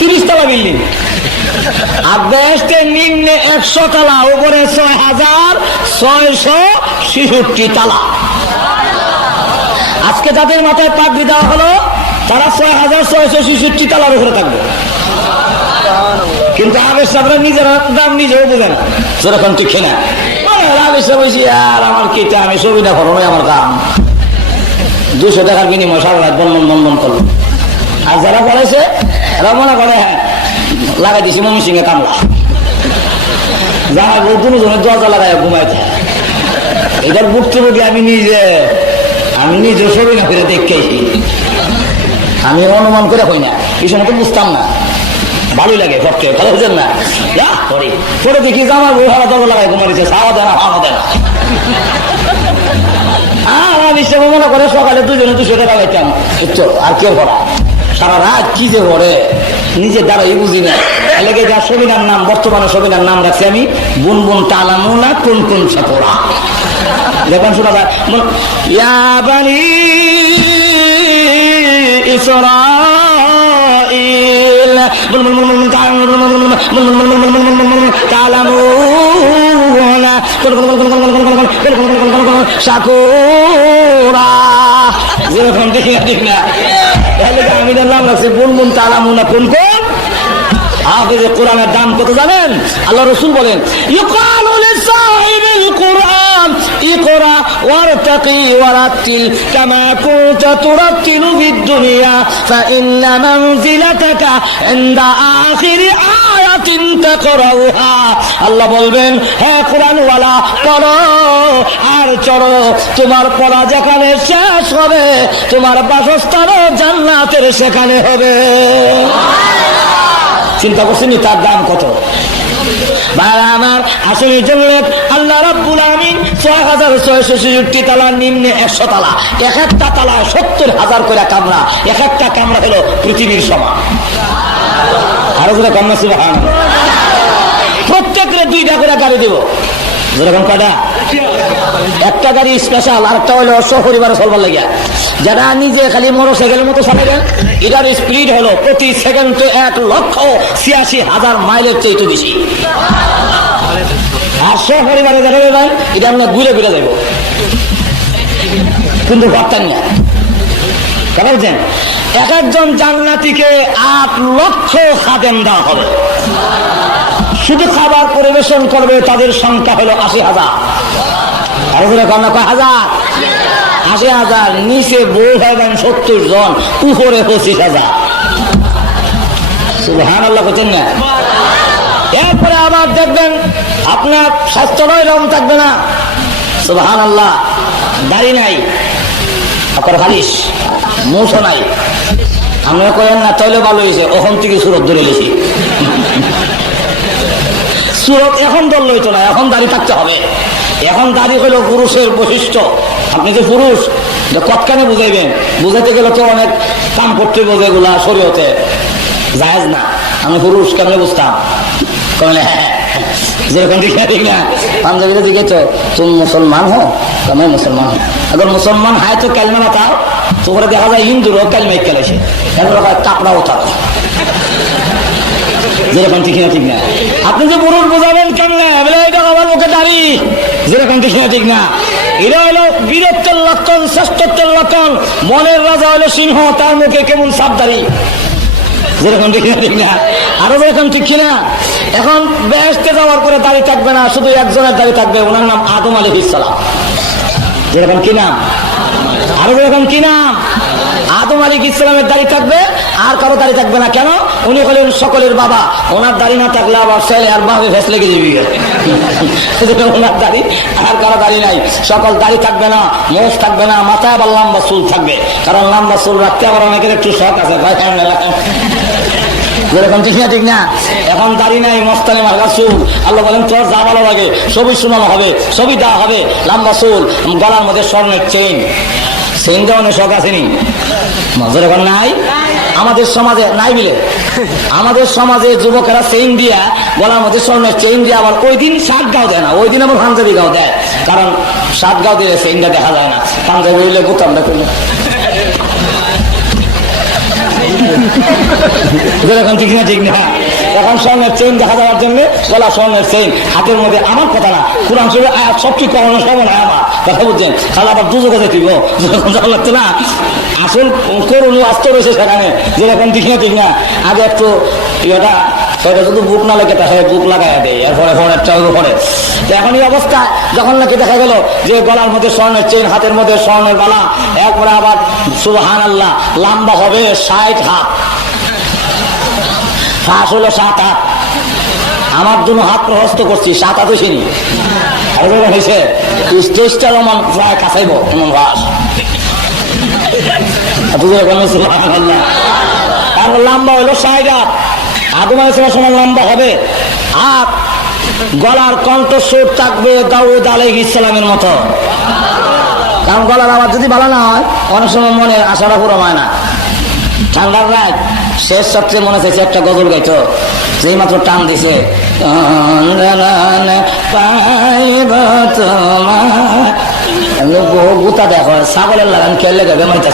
30 তলা বিল্ডিং। আর বেহেশতের নিম্নে 100 তালা, উপরে 6666 তালা। আজকে যাদের মাথায় পাগড়ি দেওয়া হলো তারা 6666 তালার উপরে থাকবে, কিন্তু আবেশ সাহেবরা নিজের দাম নিজেও বোঝে না। যেরকম ঠিক না আবেশ সাহেব বলছি, আর আমার কেটে আমি ছবিটা করো নয়, আমার কাম 200 টাকার বিনিময় সারা রাত বনবন বনবন করলো। আর যারা করেছে এরা মনে করে হ্যাঁ লাগাই দিছি মমি সিংহে কামলা, যারা দুজনের দরজা লাগাই ঘুমাইছে। এটার ভুক্তভোগী আমি নিজে ছবি না ফিরে দেখেছি, আমি অনুমান করে হই না, এই সময় তো বুঝতাম না, ভালোই লাগে পক্ষে ভালো বুঝেন না। পরে দেখি যে আমার বই ভাড়া দরজা লাগাই ঘুমাইছে, খাওয়া দেয় না খাওয়া দেয় না। আমার হিসেবে মনে করে সকালে 200 টাকা পাইতাম, আর কেউ করা সারা রাত কি যে করে নিজের দ্বারাই বুঝি না। এলাকায় যা সবিনার নাম, বর্তমানে সবিনার নাম রাখছি আমি বুনবুন তালামুনা কোন কোন সাপোরা। দেখুন শোনা যায়, ইয়া বানি ইসরাঈল তালামুনা শাকুরা। যেরকম দেখি না আমি নাম রাখছি বুনবুন তালামুনা কোন কোন। হাফেজে কোরআনের দাম কত জানেন? আল্লাহ রাসূল বলেন, ইউকালু লিসাহিবিল কুরআন ইকরা ওয়ারতাকি ওয়ারাতিল কামা কুনতা তুরাতিলু ফিদ দুনিয়া ফাইন্না মানজিলাতাকা ইনদা আখিরি আয়াতিন তাকরাউহা। আল্লাহ বলবেন, হে কোরআন ওয়ালা পড়ো আর চড়ো, তোমার পড়া যেখানে শেষ হবে তোমার বাসস্থানও জান্নাতের সেখানে হবে। চিন্তা করছেন তার দাম কত? আমার আসলে জন্য আল্লাহ রাব্বুল আমিন 6666 তালা, নিম্নে 100 তালা, এক একটা তালা 70,000 করে কামরা, এক একটা কামরা হলো পৃথিবীর সমান। আরো যেটা কামরা সুবহানাল্লাহ। প্রত্যেকের 2টা করে গাড়ি দেব। যেরকম কয়টা? একটা গাড়ি স্পেশাল, আর একটা হলো সপরিবারে চলবার লাগিয়া, যারা নিজে খালি মোটরসাইকেলের মতো চালাবেন, এটার স্পিড হলো প্রতি সেকেন্ডে 1,86,000 মাইলের চেয়ে বেশি। আর সপরিবারে যারা যাবেন এটা আমরা ঘুরে ঘুরে যাব, কিন্তু ভাবতেন না। কারণ বলছেন এক একজন জান্নাতীকে 8 লক্ষ খাদেম দেওয়া হবে, শুধু খাবার পরিবেশন করবে তাদের সংখ্যা হলো 80,000। আর কয় হাজার? 80,000। নিচে বউ হবেন 70 জন, উপরে 25,000। সুবহানাল্লাহ বলছেন না? এরপরে আবার দেখবেন আপনার স্বাস্থ্যটাই রং থাকবে না। সুবহানাল্লাহ। দাড়ি নাই, আপনার খালিস মৌসা নাই। আমরা করেন না তাইলে ভালো হয়েছে, ওখান থেকে সুরত ধরে গেছি। সুরত এখন দল লইতো না, এখন দাড়ি থাকতে হবে। এখন দাড়ি হলো পুরুষের বৈশিষ্ট্য। আপনি যে পুরুষ কতখানে বুঝাইবেন? বুঝাইতে গেলে তো অনেক কাম করতে বোঝে, এগুলা শরীয়তে জায়েজ না। আমি পুরুষ কেমনে বুঝতাম? হ্যাঁ, যেরকম ঠিক না। পাঞ্জাবিতে জিজ্ঞেস তুমি মুসলমান হো? मैं मुसलमान हूँ। अगर मुसलमान है तो कलमा बताओ। तो দেখা যায় হিন্দুরও কলমা খেলেছে, কাপড়া ওঠা যেরকম ঠিক না ঠিক না। আপনি যে পুরুষ বোঝাবেন কেমনে? এটা আমার মুখে দাঁড়ি, যেরকম ঠিক না ঠিক না। এরা হলো বীরত্বের লক্ষণ, শ্রেষ্ঠত্বের লক্ষণ। মনের রাজা হলো সিংহ, তার মুখে কেমন সাপ দাঁড়ি, যেরকম ঠিক না ঠিক না। আরো যেরকম ঠিক কিনা। এখন বেহেশতে যাওয়ার পরে দাড়ি থাকবে না, শুধু একজনের দাড়ি থাকবে, ওনার নাম আদম আলাইহিস সালাম। যেরকম কি নাম? আরো যেরকম কি নাম? আদম আলাইহিস সালামের দাড়ি থাকবে, আর কারো দাড়ি থাকবে না। কেন? উনি হলেন সকলের বাবা। ওনার দাড়ি না থাকলে আবার ছেলে আর বাপে ফেস লেগে যাবি। ওনার দাড়ি আর কারো দাড়ি নাই। সকল দাড়ি থাকবে না, মোষ থাকবে না, মাথায় আবার লম্বা চুল থাকবে। কারণ লম্বা চুল রাখতে আবার অনেকের একটু শখ আছে। যেরকম ঠিক না ঠিক না। এখন দাড়ি নাই, মস্তানি মার্কা চুল। আল্লাহ বলেন তোর যা ভালো লাগে সবই শোনানো হবে, সবই দেওয়া হবে। লম্বা চুল, গলার মধ্যে স্বর্ণের চেইন। চেইন দেওয়ানোর শখ আসেনি? যেরকম নাই আমাদের সমাজে নাই বিলে। আমাদের সমাজে যুবকেরা চেইন দিয়া, গলার মধ্যে স্বর্ণের চেইন দিয়ে আবার ওই দিন শার্ট গাও দেয় না, ওই দিন আবার পাঞ্জাবি গাও দেয়। কারণ শার্ট গাও দিলে চেইনটা দেখা যায় না, পাঞ্জাবি হইলে বোতামটা করলে। যেরকম ঠিক না ঠিক না। এখন স্বর্ণের চেইন দেখা যাওয়ার জন্য গলা স্বর্ণের চেইন, হাতের মধ্যে আমার কথা না, কোরআন শরীফের আয়াত সব ঠিক করানো সমান হয় আমার কথা বুঝছেন। তাহলে আবার দুজকে দেখব লাগছে না। আসল করুন আস্ত রয়েছে সেখানে। যেরকম ঠিক না ঠিক না। আগে একটু ইয়েটা সেটা শুধু বুক না লেগে তাহলে বুক লাগাই দেয়, এরপরে ফোনের পরে। এখন এই অবস্থা যখন নাকি দেখা গেল যে গলার মধ্যে স্বর্ণের চেইন, হাতের মধ্যে স্বর্ণের বালা, একবারে আবার সুবহানাল্লাহ লম্বা হবে 60 হাত, ফাঁস হলো 7 হাত। আমার জন্য হাত প্রহস্ত করছি, 7 হাত হয়েছিনি। আর হয়েছে স্টেজটা এমন প্রায় কাছাইব এমন ফাঁস। লম্বা হলো 60 হাত। আদম আলাইহিস সালামের সমান লম্বা হবে। আর গলার কণ্ঠস্বর থাকবে দাউদ আলাইহিস সালামের মতো। কারণ গলার আওয়াজ যদি ভালো না হয় অনেক সময় মনে আশাটা পুরো হয় না। ঠান্ডার রাত শেষ সবচেয়ে মনে চাইছে একটা গজল গাইতো, যেই মাত্র টান দিছে গুতা দেখো ছাগলের লাগান খেললে গেবে মাইতে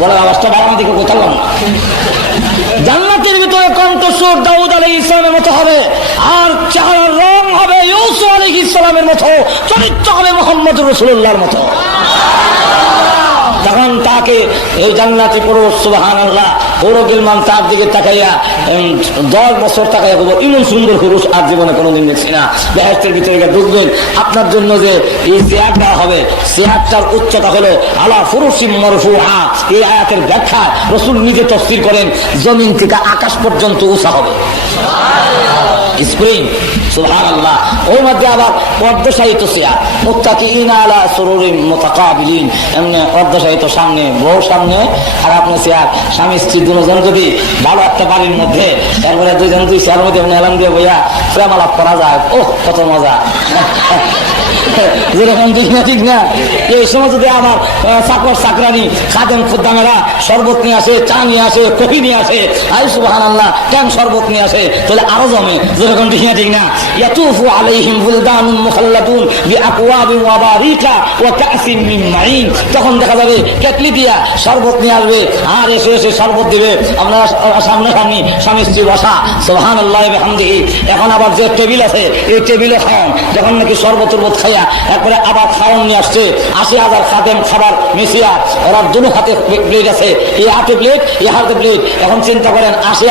গলার আওয়াজটা বাড়ানো দিকে কোথাও না। জান্নাতের ভিতরে কণ্ঠস্বর দাউদ আলাইহিস সালামের মতো হবে, আর চেহারার রং হবে ইউসুফ আলাইহিস সালামের মতো, চরিত্র হবে মুহাম্মদ রাসূলুল্লাহর মতো। তখন তাকে এই জান্নাতি পুরুষ সুবহানাল্লাহ বড় গিলমান তার দিকে তাকাইয়া 10 বছর তাকাইয়া বলবো ইমন সুন্দর পুরুষ আর জীবনে কোনোদিন দেখছি না। বেহেশতের ভিতরে ঢুকবেন, আপনার জন্য যে এই চেয়ারটা হবে, চেয়ারটার উচ্চতা হলো আলা ফুরুশিম মারফুআ। এই আয়াতের ব্যাখ্যা রাসূল নিজে তাফসীর করেন, জমিন থেকে আকাশ পর্যন্ত উঁচা হবে স্প্রিং। সুবহানাল্লাহ। ওর মধ্যে আবার অর্ধশায়িত চেয়ার, মুত্তাকিইনা আলা সুরুরিন মুতাকাবিলিন। এমনি অর্ধশায়িত, সামনে বউ সামনে আর আপনার চেয়ার, স্বামী স্ত্রী দুজন যদি ভালো একটা বাড়ির মধ্যে, তারপরে দুইজন দুই চেয়ার মধ্যে এলাম দিয়ে বইয়া প্রেম আলাপ করা যায়, ওহ কত মজা। যেরকম ঠিক না ঠিক না। এই সময় যদি আমার চাকর চাকরানি খাদেম খুদ্দামেরা শরবত নিয়ে আসে, চা নিয়ে আসে, কফি নিয়ে আসে, আই সুবহানাল্লাহ কেন শরবত নিয়ে আসে, তাহলে আরো জমে। যেরকম ঠিক না ঠিক না। ইয়াতুফু আলাইহিম বুলদানুন মুখাল্লাদুন বিআকওয়াবিন ওয়া বারিকা ওয়া কাসিম মিন মাইন। তখন দেখা যাবে কেটলি দিয়া শরবত নিয়ে আসবে, আর এসে এসে শরবত দিবে, আপনারা সামনে সামনে স্বামী স্ত্রী বসা, সুবহানাল্লাহ বিহামদিহি। এখন আবার যে টেবিল আছে এই টেবিলে খান, যখন নাকি শরবত খাইয়া একবারে আবার খাওয়ান নিয়ে আসছে 80,000 খাদেম খাবার মিশিয়া, ওরা দুনো হাতে প্লেট আছে, এই হাতে প্লেট এই হাতে প্লেট। এখন চিন্তা করেন 80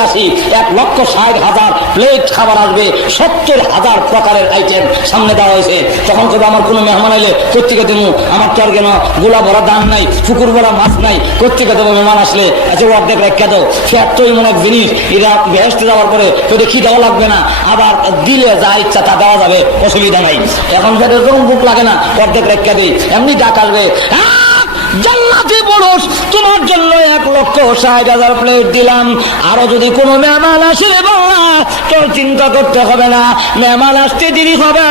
1,60,000 প্লেট খাবার আসবে, 70,000 প্রকারের আইটেম সামনে দেওয়া হয়েছে। তখন যদি আমার কোনো মেহমান এলে কোথেকে দেবো, আমার তো আর কেন গোলা ভরা দান নাই, পুকুর ভরা মাছ নাই, কোথেকে দেবো মেহমান আসলে? আচ্ছা অর্ধেক রেখে দাও, ফ্যাট তো এমন এক জিনিস, এরা বেহেস্তে যাওয়ার পরে তো দেখি দেওয়া লাগবে না, আবার দিলে যা ইচ্ছা তা দেওয়া যাবে, অসুবিধা নাই। এখন ফ্যাটের যখন বুক লাগে না, অর্ধেক রেখে দিই, এমনি ডাক আসবে, জান্নাতি পুরুষ তোমার জন্য 1,60,000 প্লেট দিলাম, আরো যদি কোনো মেহমান আসে রে বাবা তোর চিন্তা করতে হবে না, মেহমান আসতে দেরি হবে,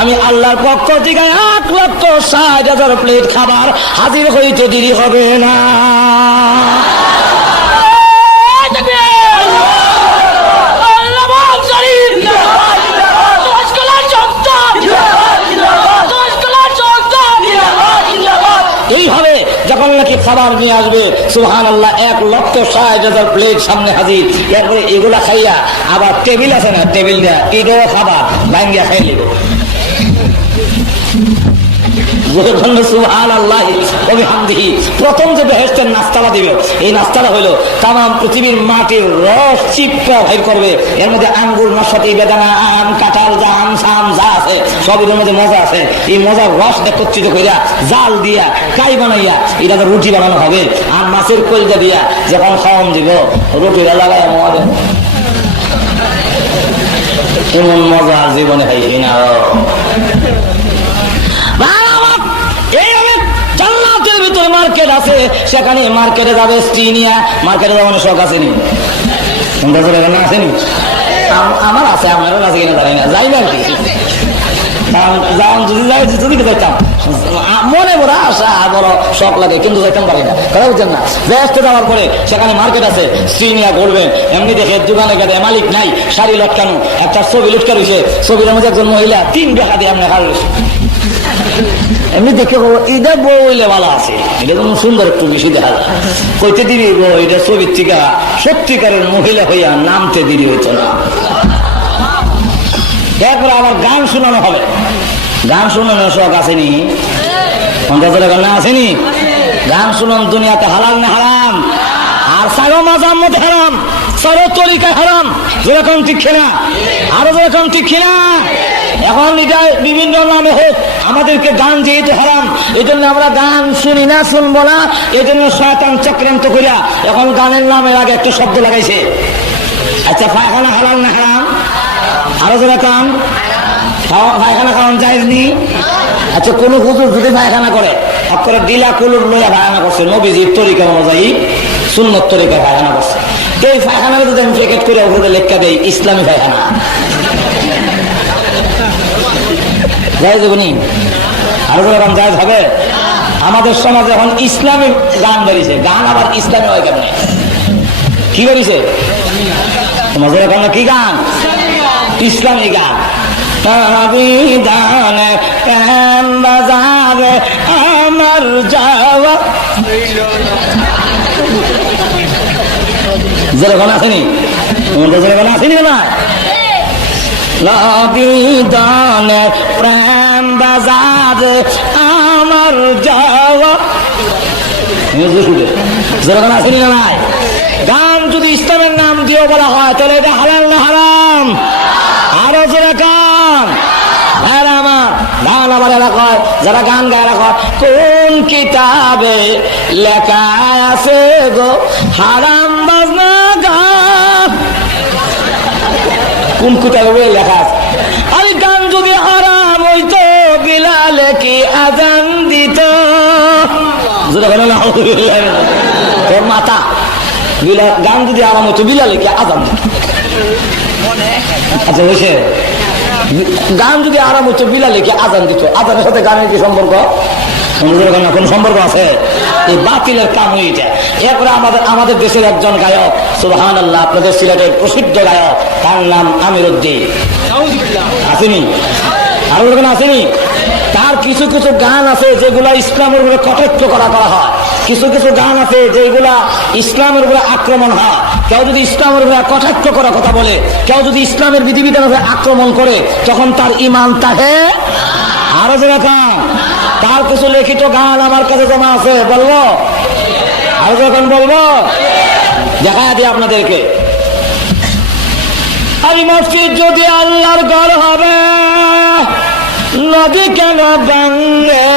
আমি আল্লাহর পক্ষ থেকে 1,60,000 প্লেট খাবার হাজির হইতে দেরি হবে না। এইভাবে যখন নাকি খাবার নিয়ে আসবে, সুবহানাল্লাহ, 1,60,000 প্লেট সামনে হাজির। এরপরে এগুলা খাইয়া আবার টেবিল আছে না, টেবিল দেয়া এটাও খাবার ভাঙ্গিয়া খাই নেবে। প্রথম যে বেহেশতের নাস্তাটা দিবে, এই নাস্তাটা হইলো তাম পৃথিবীর মাটির রস চিপকা বাইর করবে, এর মধ্যে আঙ্গুর, নাশপাতি, বেদানা, আম, কাঁঠাল, জাম, সাম যা আছে সবের মধ্যে মজা আছে। এই মজার রস একত্রিত করিয়া জাল দিয়া কাই বানাইয়া এটা রুটি বানানো হবে, আর মাছের কলজা দিয়া যখন খাওয়ান দিব রুটিটা লাগাই মজা, এমন মজা জীবনে খাইছি না। মার্কেট আছে, সেখানে মার্কেটে যাবে স্ত্রী নিয়ে, মার্কেটে যাওয়ার শখ আসেনি, আসেনি? আমার আছে, আপনারও আছে কিনা জানি না, যাইবে আর কি। যদি যাইতাম মনে বড় আশা বড় শখ লাগে, কিন্তু যাইতাম পারি না, কথা বুঝছেন না? ব্যস্ত যাওয়ার পরে সেখানে মার্কেট আছে, স্ত্রী নিয়ে ঘুরবেন, এমনি দেখে দোকানে গেলে মালিক নাই, শাড়ি লটকানো, একটা ছবি লটকা রয়েছে, ছবির মধ্যে একজন মহিলা 3 টাকা দিয়ে আমরা হার এমনি দেখে এটা বউ হইলে ভালো আছে, এটা কোনো সুন্দর একটু বেশি দেখা যায়, কইতে দিবি বউ এটা ছবির থেকে সত্যিকারের মহিলা হইয়া নামতে দেরি হইতো না। এরপরে আবার গান শোনানো হবে, গান শোনানোর শখ আসেনি? না আসেনি? গান শুনান দুনিয়াতে হালাল না হারাম? আর সারো মাজার মধ্যে হারাম, সারো তরিকা হারাম, যেরকম ঠিক খেলা, আরো যেরকম ঠিক খেলা। এখন এটা বিভিন্ন নামে হোক, আমাদেরকে গান যেহেতু হারাম, এই জন্য আমরা গান শুনি না, শুনবো না, এই জন্য শয়তান চক্রান্ত করিয়া এখন গানের নামের আগে একটা শব্দ লাগাইছে। আচ্ছা, পায়খানা হালাল না হারাম? আরো যেরকম পায়খানা খাওয়ান জায়েজ নি? আচ্ছা, কোন হুজুর যদি পায়খানা করে আপনারা ডিলা কুলুর লইয়া পায়খানা করছে, নবীজির তরিকা অনুযায়ী সুন্নত তরিকায় পায়খানা করছে, এই পায়খানার যদি আমি প্যাকেট করে উপরে লেখা দেই ইসলামী পায়খানা, জায়েজ হবে নি? আরো যেরকম জায়েজ হবে? আমাদের সমাজে এখন ইসলামী গান বেরিয়েছে, গান আবার ইসলামী হয় কেমন? কি বেরিয়েছে তোমাদের এখন? কি গান? ইসলামী গান। বাজারে আমার যাওয়া যেরকম আসেনি, তোমাদের যেরকম আসেনি না? লবিদানে প্রেম বাজারে আমার যাওয়া যেরকম আসেনি না? নাই গান যদি ইসলামের নাম দিয়ে বলা হয় তাহলে এটা হালাল না হারাম? আরো যেরকম আমার গান আবার এলাকায় যারা গান গায়ে রাখা, কোন কিতাবে লেখা আছে গো হারাম বাজনা গান? কোন কিতাবে লেখা আছে? আরে গান যদি হারাম হইতো বিলালে কি আজান দিত? তোর মাথা গান যদি আরাম হইতো বিলালে কি আজান দিত? আচ্ছা, বলছে গান যদি আরাম হচ্ছে বিলালে কি আজান দিত? আজানের সাথে গানের কি সম্পর্ক? কোন সম্পর্ক আছে? এই বাতিলের কাম হয়ে যায়। এরপরে আমাদের দেশের একজন গায়ক, সুবহানাল্লাহ, আপনাদের সিলেটের প্রসিদ্ধ গায়ক, তার নাম আমির উদ্দিন, আসেনি? আরো লোক আসেনি? তার কিছু কিছু গান আছে যেগুলা ইসলামের উপরে কটাক্ষ করা হয়, কিছু কিছু গান আছে যেগুলা ইসলামের উপরে আক্রমণ হয়। কেউ যদি ইসলামের উপরে কটাক্ষ করার কথা বলে, কেউ যদি ইসলামের বিধিবিধানের উপরে আক্রমণ করে, তখন তার ঈমান তাহে। আর আরো যারা খান, তার কিছু লিখিত গান আমার কাছে জমা আছে, বলবো? আরো যখন বলবো, দেখা দিই আপনাদেরকে। এই মসজিদ যদি আল্লাহর ঘর হবে, নদী কেন ভাঙে?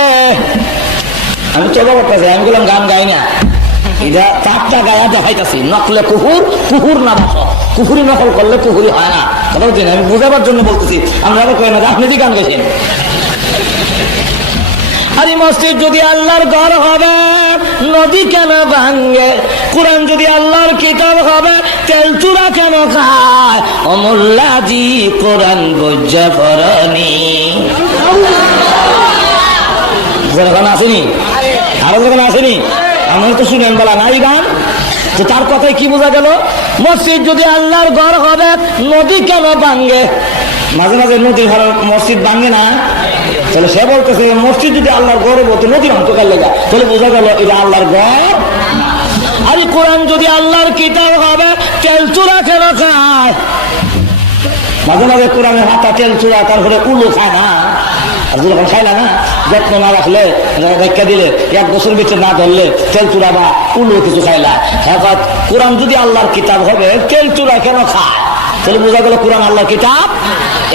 আমি তো বলতেছি, আমি বললাম গান গাই না, এটা চারটা গায়া দেখাইতেছি। নকলে কুহুর, কুহুর না বাস, কুহুরি নকল করলে কুহুরি হয় না। কথা বলছি, আমি বোঝাবার জন্য বলতেছি, আমরা কই না আপনি কি গান গেছেন। আরে মসজিদ যদি আল্লাহর ঘর হবে, নদী কেন ভাঙ্গে? কোরআন যদি আল্লাহর কিতাব হবে, তেল চূড়া কেন খায়? অমুল্লাজি কোরআন বজ্জা করনি। যখন আসেনি, আরো যখন আসেনি, আমার তো শুনেন বলা নাই গান। তো তার কথায় কি বোঝা গেল? মসজিদ যদি আল্লাহর ঘর হবে, নদী কেন ভাঙ্গে? মাঝে মাঝে নদী ঘর মসজিদ ভাঙ্গে না? তাহলে সে বলতেছে মসজিদ যদি আল্লাহর ঘর বলতো নদীর অন্তকাল লেগা, তাহলে বোঝা গেল এটা আল্লাহর ঘর। আরে কোরআন যদি আল্লাহর কিতাব হবে, তেল চূড়া কেন খায়? মাঝে মাঝে কোরআনের হাতা তেল চূড়া, তারপরে উলু খায় না? আর যখন খাইলা না, যত্ন না রাখলে, রেখা দিলে, এক বছর ভিতরে না ধরলে তেল চূড়া বা উলু কিছু খাইলা। হঠাৎ কোরআন যদি আল্লাহর কিতাব হবে, তেল চূড়া কেন খায়? তাহলে বোঝা গেল কোরআন আল্লাহর কিতাব।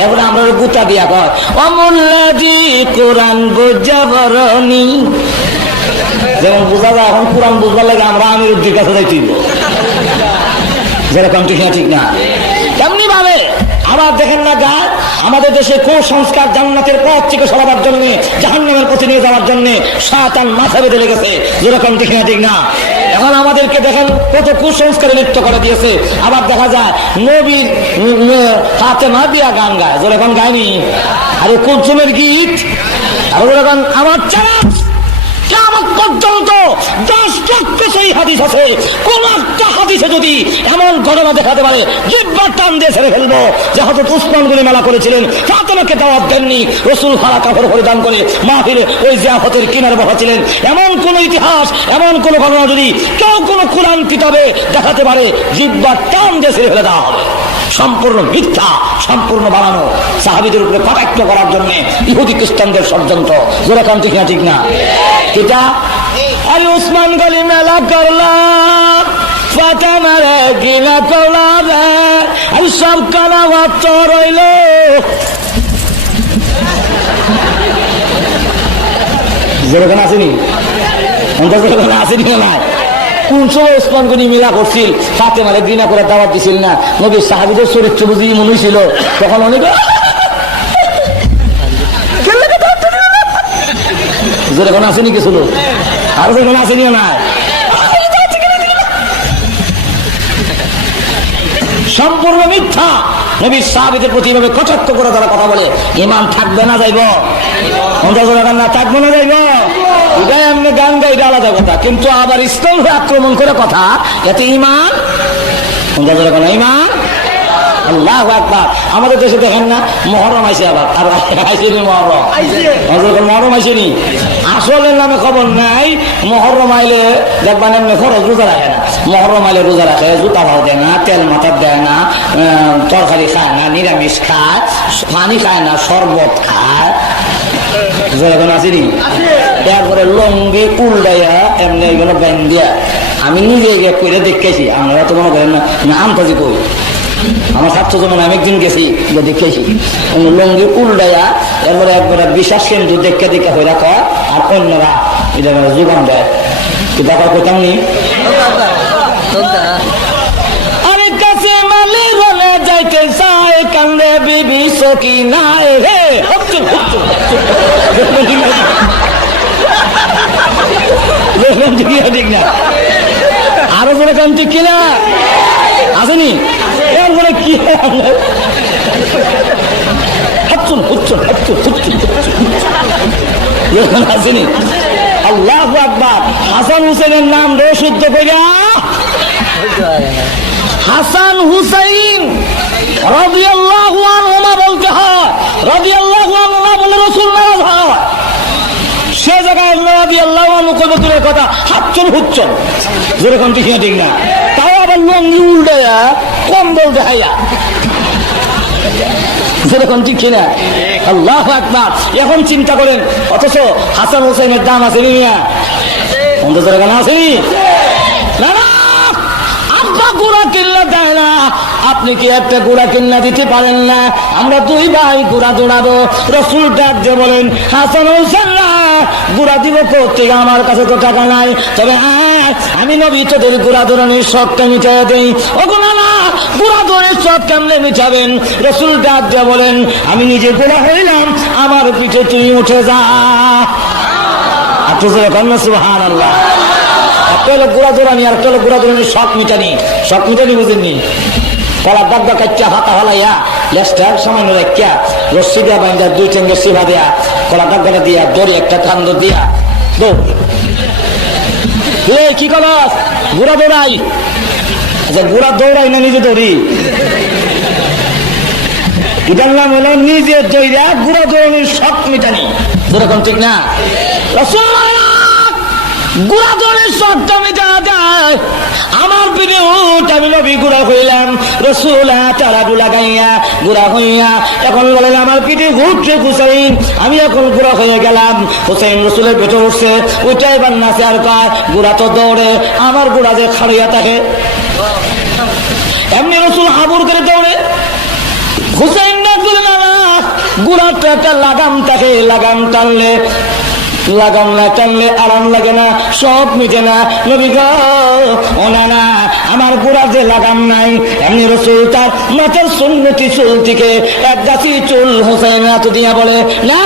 এবার আমরা গুতা দিয়া কয় অমূল্যাজি কোরআন বুঝা বরণী। যেমন বোঝা যায়, এখন কোরআন বুঝবার লাগে আমরা আমির উদ্দির কাছে যাইতে, যেরকম ঠিক না? তেমনি ভাবে আবার দেখেন না গাছ, আমাদের দেশে কুসংস্কার জান্নাতের পথ থেকে সরাবার জন্য, জাহান্নামের পথে নিয়ে যাওয়ার জন্য শয়তান মাথা বেঁধে লেগেছে, যেরকম ঠিক না? এখন আমাদেরকে দেখেন কত কুসংস্কারে লিপ্ত করে দিয়েছে। আবার দেখা যায় নবীর হাতে না দিয়া গান গায়, যেরকম গায়নি। আরে কুলসুমের গীত, আর যেরকম আমার চালাক কিয়ামত পর্যন্ত 10 লক্ষ সেই হাদিস আছে। কোন একটা হাদিসে যদি এমন ঘটনা দেখাতে পারে, জিহ্বার টান দিয়ে ছেড়ে ফেলবো। যে হযরত উসমান গনি মেলা করেছিলেন, ফাতেমাকে দাওয়াত দেননি, রাসূল সারা কাপড় পরিধান করে মাহফিলে ওই জিয়াফতের কিনারে বসেছিলেন, এমন কোন ইতিহাস, এমন কোন ঘটনা যদি কেউ কোন কোরআন কিতাবে দেখাতে পারে, জিহ্বার টান দিয়ে ছেড়ে ফেলে দেওয়া হবে। সম্পূর্ণ মিথ্যা, সম্পূর্ণ বানানো, সাহাবীদের উপরে কটাক্ষ করার জন্য ইহুদি খ্রিস্টানদের ষড়যন্ত্র, যেরকম ঠিক না? এটা আরে উসমান গনি মেলা করলাম, ফাতেমারে গিনা করলাম, আর সব কানা মাত্র রইল। যেরকম আসেনি, যেরকম আসেনি না? কোন সময় উসমান গনি মিলা করছিল, ফাতেমারে ঘৃণা করে দাওয়াত দিছিল না? নবীর সাহাবীদের চরিত্র বুঝি মনে ছিল, তখন অনেক যেরকম আসেনি কিছু লোক, আর যেরকম আসেনি না? সম্পূর্ণ মিথ্যা। নবীর সাহাবীদের প্রতি এভাবে কটাক্ষ করে তারা কথা বলে, ঈমান থাকবে না যাইব? না থাকবে না যাইব? এটাই এমনি গান গাই, এটা আলাদা কথা। কিন্তু আবার ইসলাম আক্রমণ করে কথা, এতে ঈমান ঈমান। আল্লাহু আকবার। আমাদের দেশে দেখেন না, মুহররম আইছে, আবার আইসেনি মুহররম, মুহররম আইসেনি। আসলের নামে খবর নাই। মুহররম আইলে দেখবেন এমনি খরচ রোজা রাখে না। মুহররম আইলে রোজা রাখে, জুতা ভাও দেয় না, তেল মাথার দেয় না, তরকারি খায় না, নিরামিষ খায়, পানি খায় না, শরবত খায়, যেরকম আসেনি। তারপরে লঙ্গি উল্টাইয়া এমনি এগুলো ব্যাংক দিয়া, আমি নিজে গিয়ে করে দেখেছি। আমরা তো মনে করেন না আমতাজি কই, আমার ছাত্র যেমন আমি একদিন গেছি দেখেছি, লঙ্গি উল্টাইয়া এরপরে একবারে বিশ্বাস কেন্দ্র দেখে দেখে হয়ে রাখা, আর অন্যরা এটা যোগান দেয়। ব্যাপার করতাম নি আরেক কাছে মালি বলে যাইতে চাই, কান্দে বিবি সকি নাই রে। ঠিক না? আরো বলে কাম ঠিক কিনা আসেনি? এরপরে কি আসেনি? আল্লাহু আকবার। হাসান হুসেনের নাম রে শুদ্ধ কইরা হাসান হুসাইন রাদিয়াল্লাহু আনহুমা বলতে হয়, রাদিয়াল্লাহু আনহুমা বলে রাসূল নারাজ হয়। সে জায়গায় রাদিয়াল্লাহু আনহু কইব দূরের কথা, হাচ্চন হুচ্চন, যেরকম ঠিক না? তাও আবার লঙ্গি উল্টাইয়া কম্বল দেখাইয়া যেরকম ঠিক কিনা? আল্লাহু আকবার। এখন চিন্তা করেন, অথচ হাসান হোসেনের দাম আছে মিয়া, অন্তত আসেনি না? আব্বা গুড়া কিনলে দেয় না, আপনি কি একটা গুড়া কিনা দিতে পারেন না? আমরা দুই ভাই গুড়া দৌড়াবো, রসুল ডাক দিয়ে বলেন হাসান হোসেন না, গুড়া দিব কোথেকে, আমার কাছে তো টাকা নাই, তবে আমি নবী তোদের গুড়া দৌড়ানোর শখটা মিটাই দেই। ওগুলো না, গুড়া দৌড়ের শখ কেমনে মিটাবেন? রসুল ডাক দিয়ে বলেন আমি নিজে গুড়া হইলাম, আমার পিঠে তুই উঠে যা। সুবহানাল্লাহ। একটা হলো গুড়া দৌড়ানি, আর একটা হলো গুড়া দৌড়ানির শখ মিটানি। শখ মিটানি বুঝেননি? কলার দাগা কাচ্চা হাতা হালাইয়া লেস্টার সামান্য রাখিয়া রশ্মি দেওয়া বাইন্দা দুই ঠেঙ্গে সিভা দেয়া কলার দাগা দিয়া দড়ি একটা কান্দ দিয়া দৌড়। কি কলাস? গুড়া দৌড়াই। আচ্ছা, গুড়া দৌড়াই না নিজে দৌড়ি? এটার নাম হলো নিজে দৌড়া গুড়া দৌড়ানির শখ মিটানি। যেরকম ঠিক না? গুড়া দৌড়ের শখটা মিটা যায়, আমার পিঠে উঠ, আমি নবী গুড়া হইলাম। রসুল তারাডু লাগাইয়া গুড়া হইয়া এখন বলেন আমার পিঠে উঠছে হুসাইন, আমি এখন গুড়া হয়ে গেলাম। হুসাইন রসুলের পেটে উঠছে, ওইটাই বান্নাছে আর কয় গুড়া তো দৌড়ে, আমার গুড়া যে খাড়িয়া থাকে। এমনি রসুল হাবুর করে দৌড়ে। হুসাইন ডাক দিল না, গুড়ার তো একটা লাগাম থাকে, লাগাম টানলে লাগাম না টানলে আরাম লাগে না, সব মিটে না। নবী গো ও না, আমার গোড়া যে লাগাম নাই। এমনি রসুল তার মাথার সুন্নতি চুল থেকে এক গাছি চুল হুসাইন হাত দিয়া বলে না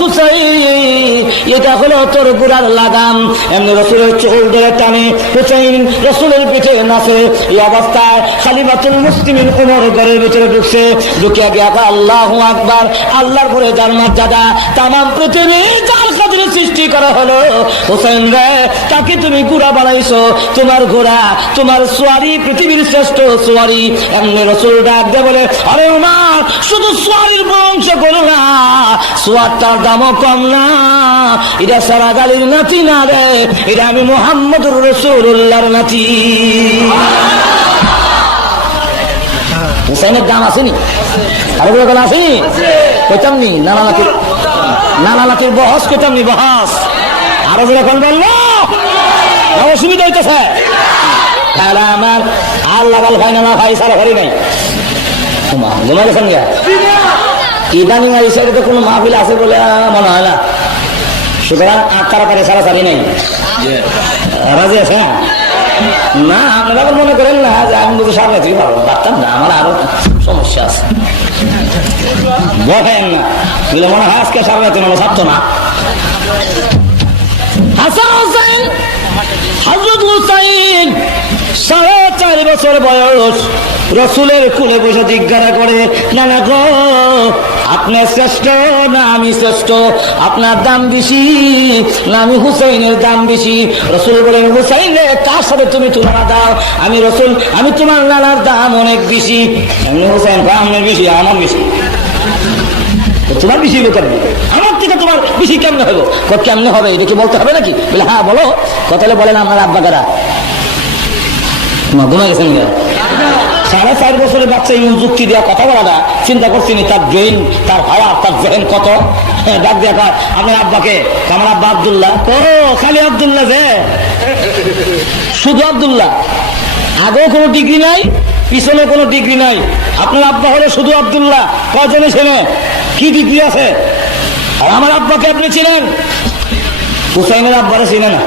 হুসাইন, এটা হলো তোর গোড়ার লাগাম। এমনি রসুলের চুল ধরে টানে, হুসাইন রসুলের পিঠে নাচে। এই অবস্থায় খালিফাতুল মুসলিমিন ওমর ঘরের ভিতরে ঢুকছে, ঢুকিয়া গিয়া আল্লাহু আকবার, আল্লাহর পরে যার মর্যাদা, তামাম পৃথিবী যার খাতিরে সৃষ্টি করা হলো। হুসাইন রে, তাকে তুমি ঘোড়া বানাইছো, তোমার ঘোড়া, তোমার সোয়ারি পৃথিবীর শ্রেষ্ঠ সোয়ারি। এমনি রসুল ডাক দিয়ে বলে আরে ওমর, শুধু সোয়ারির বংশ করো না, সোয়ারটার দামও কম না। এটা সারা গালির নাতি না রে, এটা আমি মুহাম্মদুর রাসূলুল্লাহর নাতি। হুসাইনের দাম আসেনি? আরো বলে আসেনি? কইতাম নি নানা নাতির বহস, কইতাম নি বহস। আরো যেরকম বললো অসুবিধা হইতেছে। আমার আর লাগাল ভাই না ভাই সারা ঘরে নাই, জমা গেছেন গা। ইদানিং এই সাইডে তো কোনো মাহফিল আছে বলে মনে হয় না, সুতরাং তাড়াতাড়ি সারাসারি নেই। রাজি আছে না? আপনারা মনে করেন না যে আমি বুঝি সামনে থেকে পারবো, পারতাম না, আমার আরো সমস্যা আছে। বলেন না বলে মনে হয় আজকে সামনে তুমি ছাড়তো না। হাসান হোসেন, হযরত হুসাইন 4.5 বছর বয়স, রসুলের কুলে বসে জিজ্ঞাসা করে নানা গো, আপনার শ্রেষ্ঠ না আমি শ্রেষ্ঠ? আপনার দাম বেশি না আমি হুসাইনের দাম বেশি? রসুল বলেন হুসাইন রে, কার সাথে তুমি তুলনা দাও? আমি রসুল, আমি তোমার নানার দাম অনেক বেশি। এমনি হুসাইন আমার বেশি, আমার বেশি। তোমার বেশি কেমনে? আমার থেকে তোমার বেশি কেমনে হবে? কেমনে হবে এটা কি বলতে হবে নাকি? বলে হ্যাঁ বলো। কথালে বলেন আপনার আব্বা কারা? ঘুমা গেছেন গা? 4.5 বছরের বাচ্চা ইমন যুক্তি দেওয়া কথা বলা না, চিন্তা করছিনি তার ব্রেন, তার হাওয়া, তার জেহেন কত। ডাক দিয়া কয় আপনার আব্বাকে? আমার আব্বা আব্দুল্লাহ। ও খালি আব্দুল্লাহ যে? শুধু আব্দুল্লাহ? আগেও কোনো ডিগ্রি নাই, পিছনে কোনো ডিগ্রি নাই। আপনার আব্বা হলো শুধু আব্দুল্লাহ। কয়জনে ছেলে, কি ডিগ্রি আছে? আর আমার আব্বাকে আপনি ছিলেন? হুসাইনের আব্বারে চিনে না?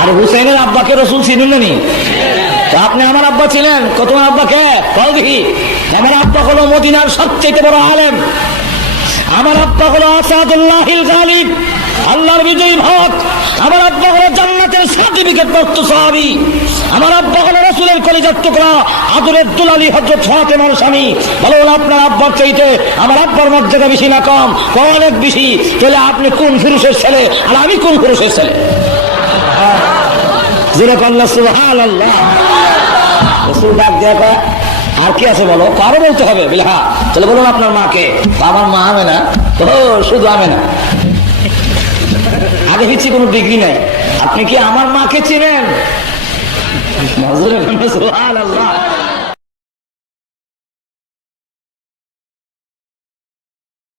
আর হুসাইনের আব্বাকে রসুল চিনেন না নি? আপনি আমার আব্বা ছিলেন? তোমার আব্বাকে কল দেখি। আমার আব্বা হলো মদিনার সবচেয়ে বড় আলেম। আমার আব্বা হলো আসাদুল্লাহিল গালিব, আল্লাহর বিজয়ী ভক্ত। আমার আব্বা হলো জান্নাতের সার্টিফিকেট প্রাপ্ত সাহাবী। আমার আব্বা হলো রাসূলের কলিজার টুকরা, আদরের দুলালি হযরত ফাতেমার স্বামী। বলুন আপনার আব্বার চাইতে আমার আব্বার মর্যাদা বেশি না কম? অনেক বেশি। তাহলে আপনি কোন পুরুষের ছেলে আর আমি কোন পুরুষের ছেলে? সুবহানাল্লাহ। রাসূল ডাক দেয়া আর কি আছে বলো? কারো বলতে হবে? বলে হ্যাঁ। তাহলে বলুন আপনার মাকে। আমার মা আমেনা। ও শুধু আমেনা? আগে পিছিয়ে কোনো ডিগ্রি নাই। আপনি কি আমার মাকে চিনেন? সুবহানাল্লাহ।